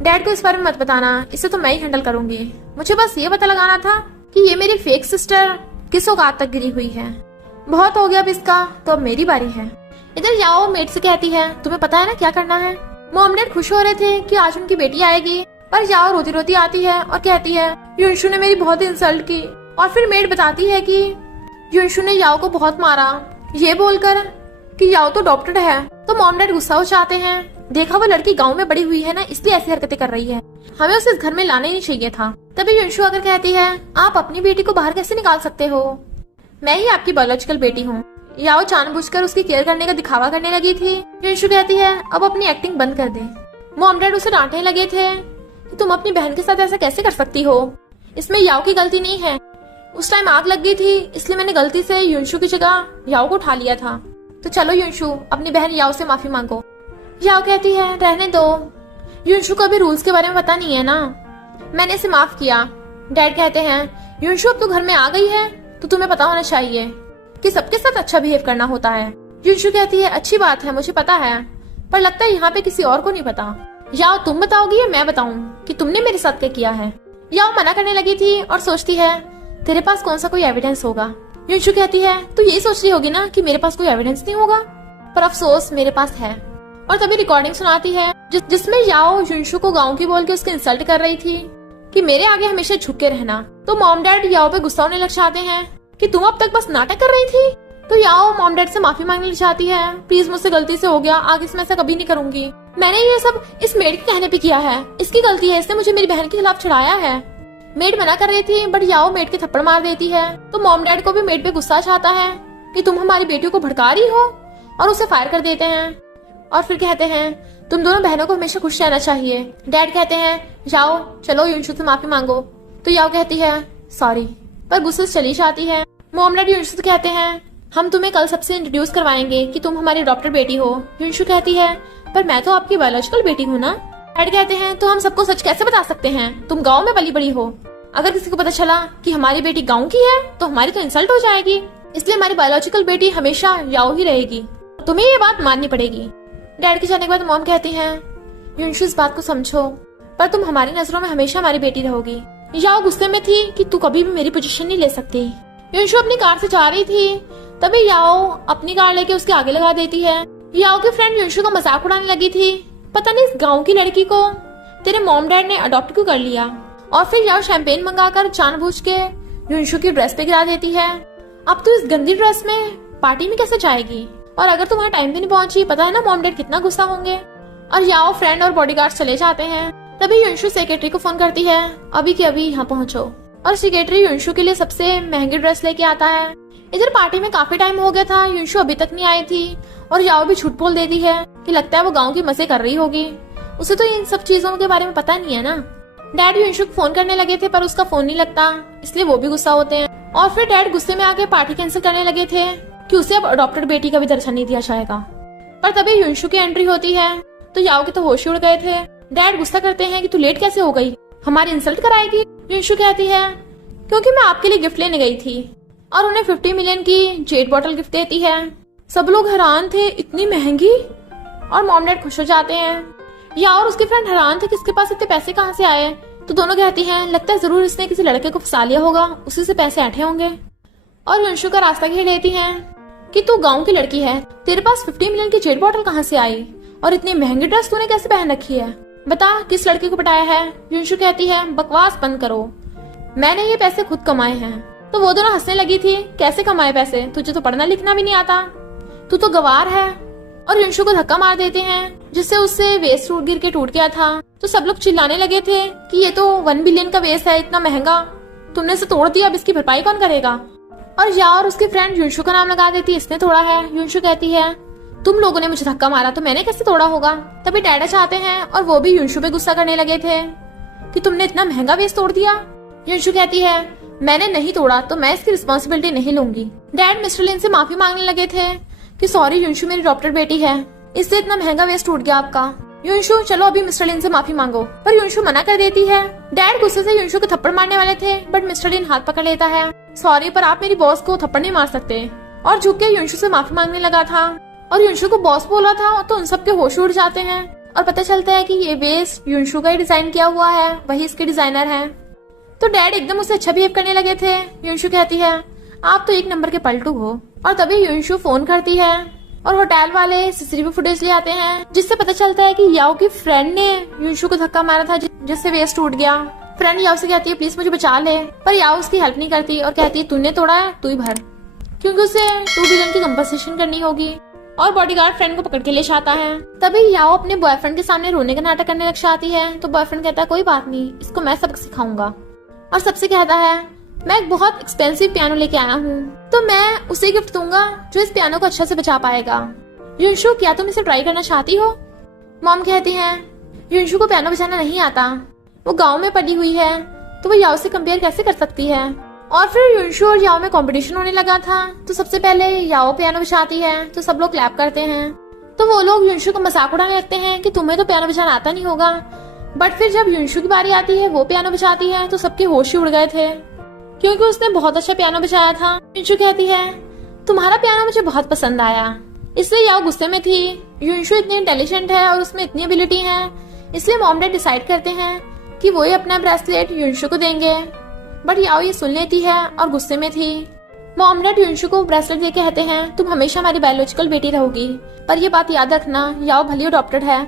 डैड को इस बारे में मत बताना, इसे तो मैं ही हैंडल करूंगी, मुझे बस ये पता लगाना था कि ये मेरी फेक सिस्टर किस औकात तक गिरी हुई है, बहुत हो गया अब इसका, तो अब मेरी बारी है। इधर याओ मेट से कहती है तुम्हें पता है ना क्या करना है? मॉम डैड खुश हो रहे थे कि आज उनकी बेटी आएगी, पर याओ रोती रोती आती है और कहती है युनशु ने मेरी बहुत इंसल्ट की। और फिर मेड बताती है कि युनशु ने याओ को बहुत मारा, ये बोलकर कि याओ तो अडॉप्टेड है। तो मॉम डैड गुस्सा हो जाते हैं, देखा वो लड़की गाँव में बड़ी हुई है ना, इसलिए ऐसी हरकतें कर रही है, हमें उसे इस घर में लाना ही नहीं चाहिए था। तभी युनशु आकर कहती है आप अपनी बेटी को बाहर कैसे निकाल सकते हो, मैं ही आपकी बायोलॉजिकल बेटी हूँ। याओ जानबूझकर उसकी केयर करने का दिखावा करने लगी थी। युनशु कहती है अब अपनी एक्टिंग बंद कर दे। मॉम डैड उसे डांटने लगे थे कि तुम अपनी बहन के साथ ऐसा कैसे कर सकती हो, इसमें याओ की गलती नहीं है, उस टाइम आग लग गई थी इसलिए मैंने गलती से युनशु की जगह याओ को उठा लिया था। तो चलो युनशु अपनी बहन याओ से माफी मांगो। याओ कहती है रहने दो, युनशु को अभी रूल्स के बारे में पता नहीं है ना, मैंने इसे माफ किया। डैड कहते हैं युनशु अब तो घर में आ गई है तो तुम्हें पता होना चाहिए कि सबके साथ अच्छा बिहेव करना होता है। युनशु कहती है अच्छी बात है मुझे पता है, पर लगता है यहाँ पे किसी और को नहीं पता। याओ तुम बताओगी या मैं बताऊं कि तुमने मेरे साथ क्या किया है? याओ मना करने लगी थी और सोचती है तेरे पास कौन सा कोई एविडेंस होगा। युनशु कहती है तू यही सोच रही होगी ना कि मेरे पास कोई एविडेंस नहीं होगा, पर अफसोस मेरे पास है। और तभी रिकॉर्डिंग सुनाती है जिसमें याओ युनशु को गाँव की बोल के उसके इंसल्ट कर रही थी कि मेरे आगे हमेशा झुके रहना। तो मॉम डैड याओ पे गुस्सा होने लग जाते हैं कि तुम अब तक बस नाटक कर रही थी। तो याओ मॉम डैड से माफी मांगने लग जाती है, प्लीज मुझसे गलती से हो गया, आगे से मैं ऐसा कभी नहीं करूंगी, मैंने ये सब इस मेड के कहने पे किया है, इसकी गलती है, इसने मुझे मेरी बहन के खिलाफ चढ़ाया है। मेड मना कर रही थी बट याओ मेड के थप्पड़ मार देती है। तो मॉम डैड को भी मेड पे गुस्सा आता है कि तुम हमारी बेटी को भड़का रही हो, और उसे फायर कर देते हैं। और फिर कहते हैं तुम दोनों बहनों को हमेशा खुश रहना चाहिए। डैड कहते हैं जाओ चलो युनशु से माफी मांगो। तो याओ कहती है सॉरी, पर गुस्से से चली जाती है। मॉम डैड युनशु से कहते हैं हम तुम्हें कल सबसे इंट्रोड्यूस करवाएंगे कि तुम हमारी डॉक्टर बेटी हो। युनशु कहती है पर मैं तो आपकी बायोलॉजिकल बेटी हूँ ना। डैड कहते हैं तो हम सबको सच कैसे बता सकते हैं, तुम गाँव में पली बड़ी हो। अगर किसी को पता चला कि हमारी बेटी गाँव की है तो हमारी तो इंसल्ट हो जाएगी, इसलिए हमारी बायोलॉजिकल बेटी हमेशा याओ ही रहेगी, तुम्हें ये बात माननी पड़ेगी। डैड के जाने के बाद मॉम कहती हैं युनशु इस बात को समझो, पर तुम हमारी नजरों में हमेशा हमारी बेटी रहोगी। याओ गुस्से में थी कि तू कभी भी मेरी पोजीशन नहीं ले सकती। युनशु अपनी कार से जा रही थी, तभी याओ अपनी कार लेके उसके आगे लगा देती है। याओ की फ्रेंड युनशु का मजाक उड़ाने लगी थी, पता नहीं इस गाँव की लड़की को तेरे मॉम डैड ने अडॉप्ट क्यों कर लिया। और फिर याओ शैंपेन मंगाकर जानबूझ के युनशु की ड्रेस पे गिरा देती है। अब तू इस गंदी ड्रेस में पार्टी में कैसे जाएगी, और अगर तू वहाँ टाइम पे नहीं पहुंची, पता है ना मॉम डैड कितना गुस्सा होंगे। और याओ फ्रेंड और बॉडीगार्ड चले जाते हैं। तभी युनशु सेक्रेटरी को फोन करती है अभी के अभी यहाँ पहुंचो, और सेक्रेटरी युनशु के लिए सबसे महंगी ड्रेस लेके आता है। इधर पार्टी में काफी टाइम हो गया था, युनशु अभी तक नहीं आई थी, और याओ भी झूठ बोल देती है कि लगता है वो गाँव की मजे कर रही होगी, उसे तो इन सब चीजों के बारे में पता नहीं है ना। डैड युनशु को फोन करने लगे थे पर उसका फोन नहीं लगता, इसलिए वो भी गुस्सा होते हैं। और फिर डैड गुस्से में आके पार्टी कैंसिल करने लगे थे कि उसे अब अडॉप्टेड बेटी का भी दर्शन नहीं दिया जाएगा। पर तभी युनशु की एंट्री होती है तो याओ के तो होश उड़ गए थे। डैड गुस्सा करते हैं कि तू लेट कैसे हो गई, हमारी इंसल्ट कराएगी। युनशु कहती है क्योंकि मैं आपके लिए गिफ्ट लेने गई थी, और उन्हें 50 मिलियन की जेट बॉटल गिफ्ट देती है। सब लोग हैरान थे, इतनी महंगी, और मॉम डैड खुश हो जाते हैं। याओ और उसकी फ्रेंड हैरान थे कि इसके पास इतने पैसे कहाँ से आए, तो दोनों कहती हैं लगता है जरूर इसने किसी लड़के को फंसा लिया होगा, उसी से पैसे ऐंठे होंगे। और युनशु का रास्ता घेर लेती हैं कि तू गांव की लड़की है, तेरे पास 50 मिलियन की जेट बॉटल कहाँ से आई, और इतनी महंगी ड्रेस तूने कैसे पहन रखी है, बता किस लड़के को पटाया है। युनशु कहती है बकवास बंद करो, मैंने ये पैसे खुद कमाए हैं। तो वो दोनों हंसने लगी थी, कैसे कमाए पैसे, तुझे तो पढ़ना लिखना भी नहीं आता, तू तो गवार है। और युनशु को धक्का मार देते हैं जिससे उससे वेस्ट रूट गिर के टूट गया था। तो सब लोग चिल्लाने लगे थे कि ये तो 1 बिलियन का वेस्ट है, इतना महंगा तुमने इसे तोड़ दिया, अब इसकी भरपाई कौन करेगा। और याओ और उसकी फ्रेंड युनशु का नाम लगा देती, इसने तोड़ा है। युनशु कहती है तुम लोगों ने मुझे धक्का मारा तो मैंने कैसे तोड़ा होगा। तभी डैडा चाहते हैं और वो भी युनशु पे गुस्सा करने लगे थे कि तुमने इतना महंगा वेस्ट तोड़ दिया। युनशु कहती है मैंने नहीं तोड़ा तो मैं इसकी रिस्पॉन्सिबिलिटी नहीं लूंगी। डैड मिस्टर लिन से माफी मांगने लगे थे कि सॉरी युनशु मेरी डॉक्टर बेटी है, इससे इतना महंगा वेस्ट टूट गया आपका। युनशु चलो अभी मिस्टर लिन से माफी मांगो, पर युनशु मना कर देती है। डैड गुस्से से युनशु को थप्पड़ मारने वाले थे बट मिस्टर लिन हाथ पकड़ लेता है, सॉरी पर आप मेरी बॉस को थप्पड़ नहीं मार सकते। और झुक के युनशु से माफी मांगने लगा था, और युनशु को बॉस बोला था तो उन सबके होश उड़ जाते हैं और पता चलता है कि ये वेस्ट युनशु का ही डिजाइन किया हुआ है, वही इसके डिजाइनर है। तो डैड एकदम उससे अच्छा बिहेव करने लगे थे। युनशु कहती है आप तो 1 नंबर के पलटू हो। और तभी युनशु फोन करती है और होटल वाले सीसीटीवी फुटेज ले आते हैं जिससे पता चलता है कि याओ की फ्रेंड ने युनशु को धक्का मारा था जिससे वेस्ट टूट गया। फ्रेंड याओ से कहती है प्लीज मुझे बचा ले, पर याओ उसकी हेल्प नहीं करती और कहती है तूने तोड़ा है तू ही भर, क्योंकि उसे 2 बिलियन की कंपनसेशन करनी होगी। और बॉडीगार्ड फ्रेंड को पकड़ के ले जाता है। तभी याओ अपने बॉयफ्रेंड के सामने रोने का नाटक करने लग जाती है। तो बॉयफ्रेंड कहता है कोई बात नहीं, इसको मैं सबक सिखाऊंगा, और सबसे कहता है मैं एक बहुत एक्सपेंसिव पियानो लेके आया हूँ तो मैं उसे गिफ्ट दूंगा जो इस पियानो को अच्छा से बचा पाएगा। युनशु क्या तुम इसे ट्राई करना चाहती हो। मॉम कहती है युनशु को पियानो बजाना नहीं आता, वो गाँव में पली हुई है तो वो याओ से कंपेयर कैसे कर सकती है। और फिर युनशु और याओ में कंपटीशन होने लगा था। तो सबसे पहले याओ पियानो बजाती है तो सब लोग क्लैप करते हैं। तो वो लोग युनशु को मजाक उड़ाने लगते हैं कि तुम्हें तो पियानो बजाना आता नहीं होगा। बट फिर जब युनशु की बारी आती है वो पियानो बजाती है तो सबके होश ही उड़ गए थे क्योंकि उसने बहुत अच्छा पियानो बजाया था। युनशु कहती है तुम्हारा पियानो मुझे बहुत पसंद आया, इसलिए याओ गुस्से में थी। युनशु इतनी इंटेलिजेंट है और उसमें इतनी एबिलिटी है, इसलिए मॉम डैड डिसाइड करते हैं कि वो ही अपना ब्रेसलेट युनशु को देंगे। बट याओ ये सुन लेती है और गुस्से में थी। मॉम डैड युनशु को ब्रेसलेट देके कहते हैं तुम हमेशा हमारी बायोलॉजिकल बेटी रहोगी, पर ये बात याद रखना याओ भली अडॉप्टेड है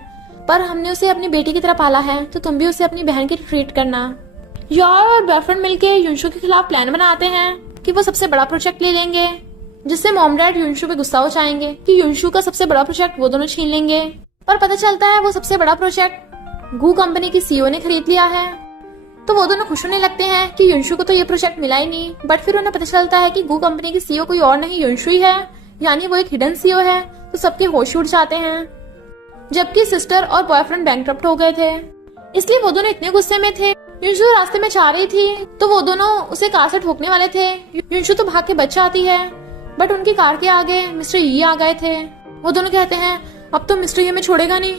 पर हमने उसे अपनी बेटी की तरह पाला है, तो तुम भी उसे अपनी बहन की ट्रीट करना। याओ और बॉयफ्रेंड मिलके युनशु के खिलाफ प्लान बनाते हैं कि वो सबसे बड़ा प्रोजेक्ट ले लेंगे, जिससे मॉम डैड युनशु पे गुस्सा हो जाएंगे कि युनशु का सबसे बड़ा प्रोजेक्ट वो दोनों छीन लेंगे। पर पता चलता है वो सबसे बड़ा प्रोजेक्ट गू कंपनी की सीईओ ने खरीद लिया है। तो वो दोनों खुश होने लगते हैं कि युनशु को तो ये प्रोजेक्ट मिला ही नहीं। बट फिर उन्हें पता चलता है कि गू कंपनी की सीईओ कोई और नहीं युनशु ही है, यानी वो एक हिडन सीईओ है। तो सबके होश उड़ जाते हैं, जबकि सिस्टर और बॉयफ्रेंड बैंकक्रप्ट हो गए थे, इसलिए वो दोनों इतने गुस्से में थे। युनशु रास्ते में जा रही थी तो वो दोनों उसे कार से ठोकने वाले थे। युनशु तो भाग के बच जाती है, बट उनकी कार के आगे मिस्टर यी आ गए थे। वो दोनों कहते हैं अब तो मिस्टर यी हमें छोड़ेगा नहीं,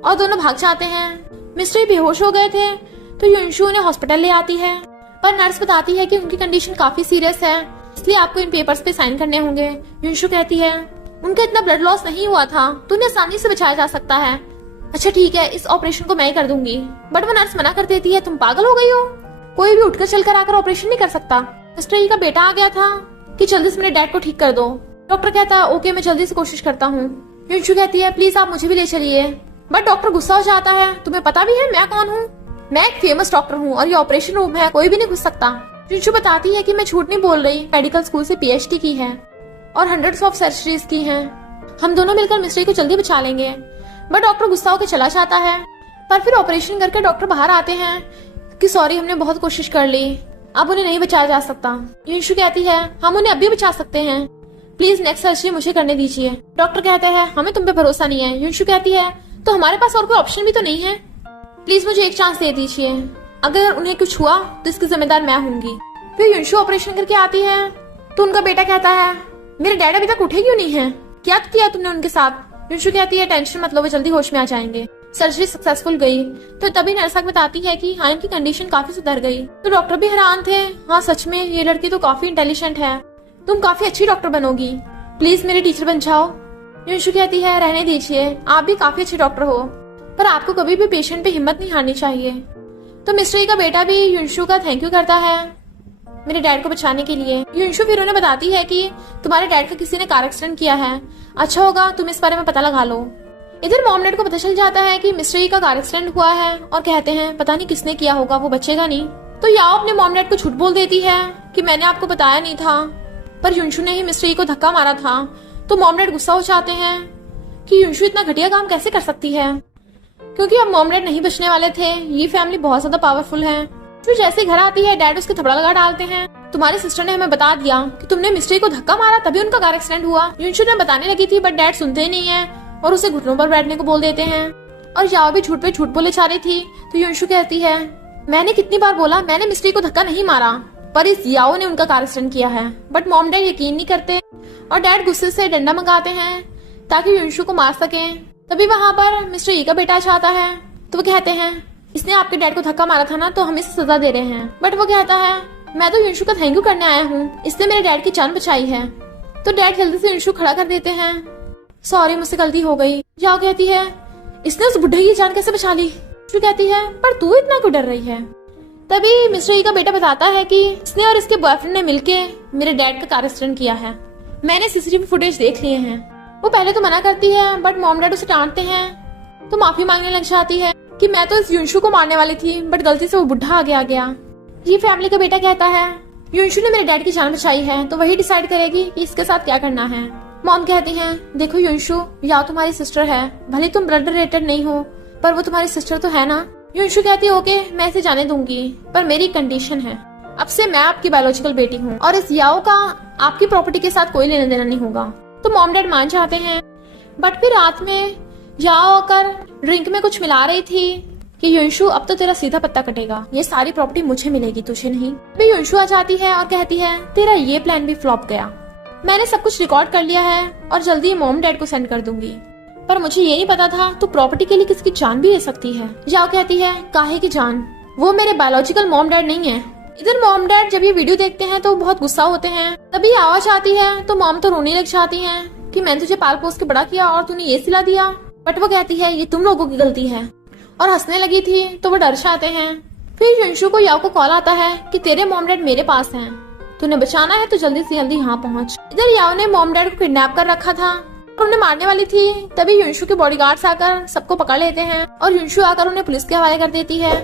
और दोनों भाग जाते हैं। मिस्टर यी बेहोश हो गए थे तो युनशु उन्हें हॉस्पिटल ले आती है, पर नर्स बताती है कि उनकी कंडीशन काफी सीरियस है, इसलिए आपको इन पेपर्स पे साइन करने होंगे। युनशु कहती है उनका इतना ब्लड लॉस नहीं हुआ था तो उन्हें आसानी से बचाया जा सकता है। अच्छा ठीक है, इस ऑपरेशन को मैं ही कर दूंगी। बट वो नर्स मना कर देती है, तुम पागल हो गई हो, कोई भी उठकर चलकर आकर ऑपरेशन नहीं कर सकता। मिस्टर यी का बेटा आ गया था कि जल्दी से मेरे डैड को ठीक कर दो। डॉक्टर कहता है ओके, मैं जल्दी से कोशिश करता हूँ। युनशु कहती है प्लीज आप मुझे भी ले चलिए। बट डॉक्टर गुस्सा हो जाता है, तुम्हें पता भी है मैं कौन हूँ? मैं एक फेमस डॉक्टर हूँ और ये ऑपरेशन रूम है, कोई भी नहीं घुस सकता। युनशु बताती है कि मैं झूठ नहीं बोल रही, मेडिकल स्कूल से PhD की है और हंड्रेड्स ऑफ सर्जरीज की हैं। हम दोनों मिलकर मिस्टर यी को जल्दी बचा लेंगे। बट डॉक्टर गुस्सा होकर चला जाता है, पर फिर ऑपरेशन करके डॉक्टर बाहर आते हैं कि सॉरी हमने बहुत कोशिश कर ली, अब उन्हें नहीं बचाया जा सकता। युनशु कहती है हम उन्हें अभी बचा सकते हैं, प्लीज नेक्स्ट सर्जरी मुझे करने दीजिए। डॉक्टर कहते हैं हमें तुम पे भरोसा नहीं है। युनशु कहती है तो हमारे पास और कोई ऑप्शन भी तो नहीं है, प्लीज मुझे एक चांस दे दीजिए, अगर उन्हें कुछ हुआ तो इसकी जिम्मेदार मैं होंगी। फिर युनशु ऑपरेशन करके आती है तो उनका बेटा कहता है मेरे डैड अभी तक उठे क्यों नहीं है, क्या किया तुमने उनके साथ? युनशु कहती है टेंशन मत लो, वो जल्दी होश में आ जाएंगे। सर्जरी सक्सेसफुल गई तो तभी नर्स बताती है कि हाँ इनकी कंडीशन काफी सुधर गई। तो डॉक्टर भी हैरान थे, हाँ सच में ये लड़की तो काफी इंटेलिजेंट है, तुम काफी अच्छी डॉक्टर बनोगी, प्लीज मेरे टीचर बन जाओ। युनशु कहती है रहने दीजिए, आप भी काफी अच्छे डॉक्टर हो, पर आपको कभी भी पेशेंट पे हिम्मत नहीं हारनी चाहिए। तो मिस्टर यी का बेटा भी युनशु का थैंक यू करता है मेरे डैड को बचाने के लिए। युनशु फिर उन्हें बताती है कि तुम्हारे डैड का किसी ने कार एक्सीडेंट किया है, अच्छा होगा तुम इस बारे में पता लगा लो। इधर मॉम डैड को पता चल जाता है कि मिस्टर यी का कार एक्सीडेंट हुआ है और कहते हैं पता नहीं किसने किया होगा, वो बचेगा नहीं। तो याओ अपने मॉम डैड को झूठ बोल देती है कि मैंने आपको बताया नहीं था, पर युनशु ने ही मिस्टर यी को धक्का मारा था। तो मॉम डैड गुस्सा हो जाते हैं कि युनशु इतना घटिया काम कैसे कर सकती है, क्योंकि अब मॉम डैड नहीं बचने वाले थे, ये फैमिली बहुत ज्यादा पावरफुल है। फिर जैसे घर आती है डैड उसके थपड़ा लगा डालते हैं, तुम्हारी सिस्टर ने हमें बता दिया कि तुमने मिस्टर यी को धक्का मारा तभी उनका कार एक्सीडेंट हुआ। युनशु ने बताने लगी थी बट डैड सुनते ही नहीं है और उसे घुटनों पर बैठने को बोल देते हैं, और याओ भी झूठ पे झूठ बोले जा रही थी। तो युनशु कहती है मैंने कितनी बार बोला मैंने मिस्टर यी को धक्का नहीं मारा, पर इस याओ ने उनका कार एक्सीडेंट किया है। बट मॉम डैड यकीन नहीं करते और डैड गुस्से से डंडा मंगाते हैं ताकि युनशु को मार सके। तभी वहाँ पर मिस्टर यी का बेटा चाहता है तो वो कहते हैं इसने आपके डैड को धक्का मारा था ना, तो हम इसे सजा दे रहे हैं। बट वो कहता है मैं तो युनशु का थैंक यू करने आया हूँ, इसने मेरे डैड की जान बचाई है। तो डैड जल्दी से युनशु खड़ा कर देते हैं, सॉरी मुझसे गलती हो गई। याओ कहती है इसने उस बुढ़े की जान कैसे बचा ली? युनशु कहती है पर तू इतना क्यों डर रही है? तभी मिस्टर यी का बेटा बताता है कि इसने और इसके बॉयफ्रेंड ने मिलके मेरे डैड का कार एक्सीडेंट किया है, मैंने CCTV फुटेज देख लिए हैं। वो पहले तो मना करती है बट मॉम डैड उसे डांटते हैं तो माफी मांगने लग जाती है कि मैं तो इस युनशु को मारने वाली थी बट गलती से वो बुढ़ा आगे आ गया। ये फैमिली का बेटा कहता है युनशु ने मेरे डैड की जान बचाई है तो वही डिसाइड करेगी कि इसके साथ क्या करना है। मॉम कहती है देखो युनशु या तुम्हारी सिस्टर है, भले तुम ब्लड रिलेटेड नहीं हो पर वो तुम्हारी सिस्टर तो है ना। युनशु कहती है ओके मैं इसे जाने दूंगी, पर मेरी कंडीशन है अब से मैं आपकी बायोलॉजिकल बेटी हूँ और इस याओ का आपकी प्रॉपर्टी के साथ कोई लेना देना नहीं होगा। तो मॉम डैड मान जाते हैं। बट फिर रात में याओ आकर ड्रिंक में कुछ मिला रही थी कि युनशु अब तो तेरा सीधा पत्ता कटेगा, ये सारी प्रॉपर्टी मुझे मिलेगी तुझे नहीं। अभी युनशु आ जाती है और कहती है तेरा ये प्लान भी फ्लॉप गया, मैंने सब कुछ रिकॉर्ड कर लिया है और जल्दी मॉम डैड को सेंड कर दूंगी, पर मुझे ये नहीं पता था तू प्रॉपर्टी के लिए किसकी जान भी ले सकती है। याओ कहती है काहे की जान, वो मेरे बायोलॉजिकल मॉम डैड नहीं है। इधर मॉम डैड जब ये वीडियो देखते हैं तो बहुत गुस्सा होते हैं। तभी आवाज आती है तो मॉम तो रोने लग जाती है कि मैंने तुझे पाल पोस के बड़ा किया और तूने ये सिला दिया। बट वो कहती है ये तुम लोगों की गलती है और हंसने लगी थी तो वो डर जाते हैं। फिर युनशु को याओ को कॉल आता है कि तेरे मॉम डैड मेरे पास हैं, तूने बचाना है तो जल्दी से जल्दी यहाँ पहुँच। इधर याओ ने मॉम डैड को किडनैप कर रखा था और उन्हें मारने वाली थी। तभी युनशु के बॉडीगार्ड्स आकर सबको पकड़ लेते हैं और युनशु आकर उन्हें पुलिस के हवाले कर देती है।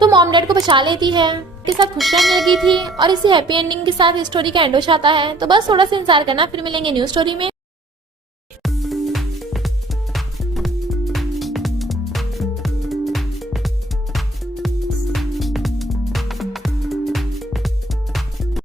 तो मॉम डैड को बचा लेती है, के साथ खुश रहने लगी थी और इसी हैप्पी एंडिंग के साथ स्टोरी का एंड हो जाता है। तो बस थोड़ा सा इंतजार करना, फिर मिलेंगे न्यू स्टोरी में।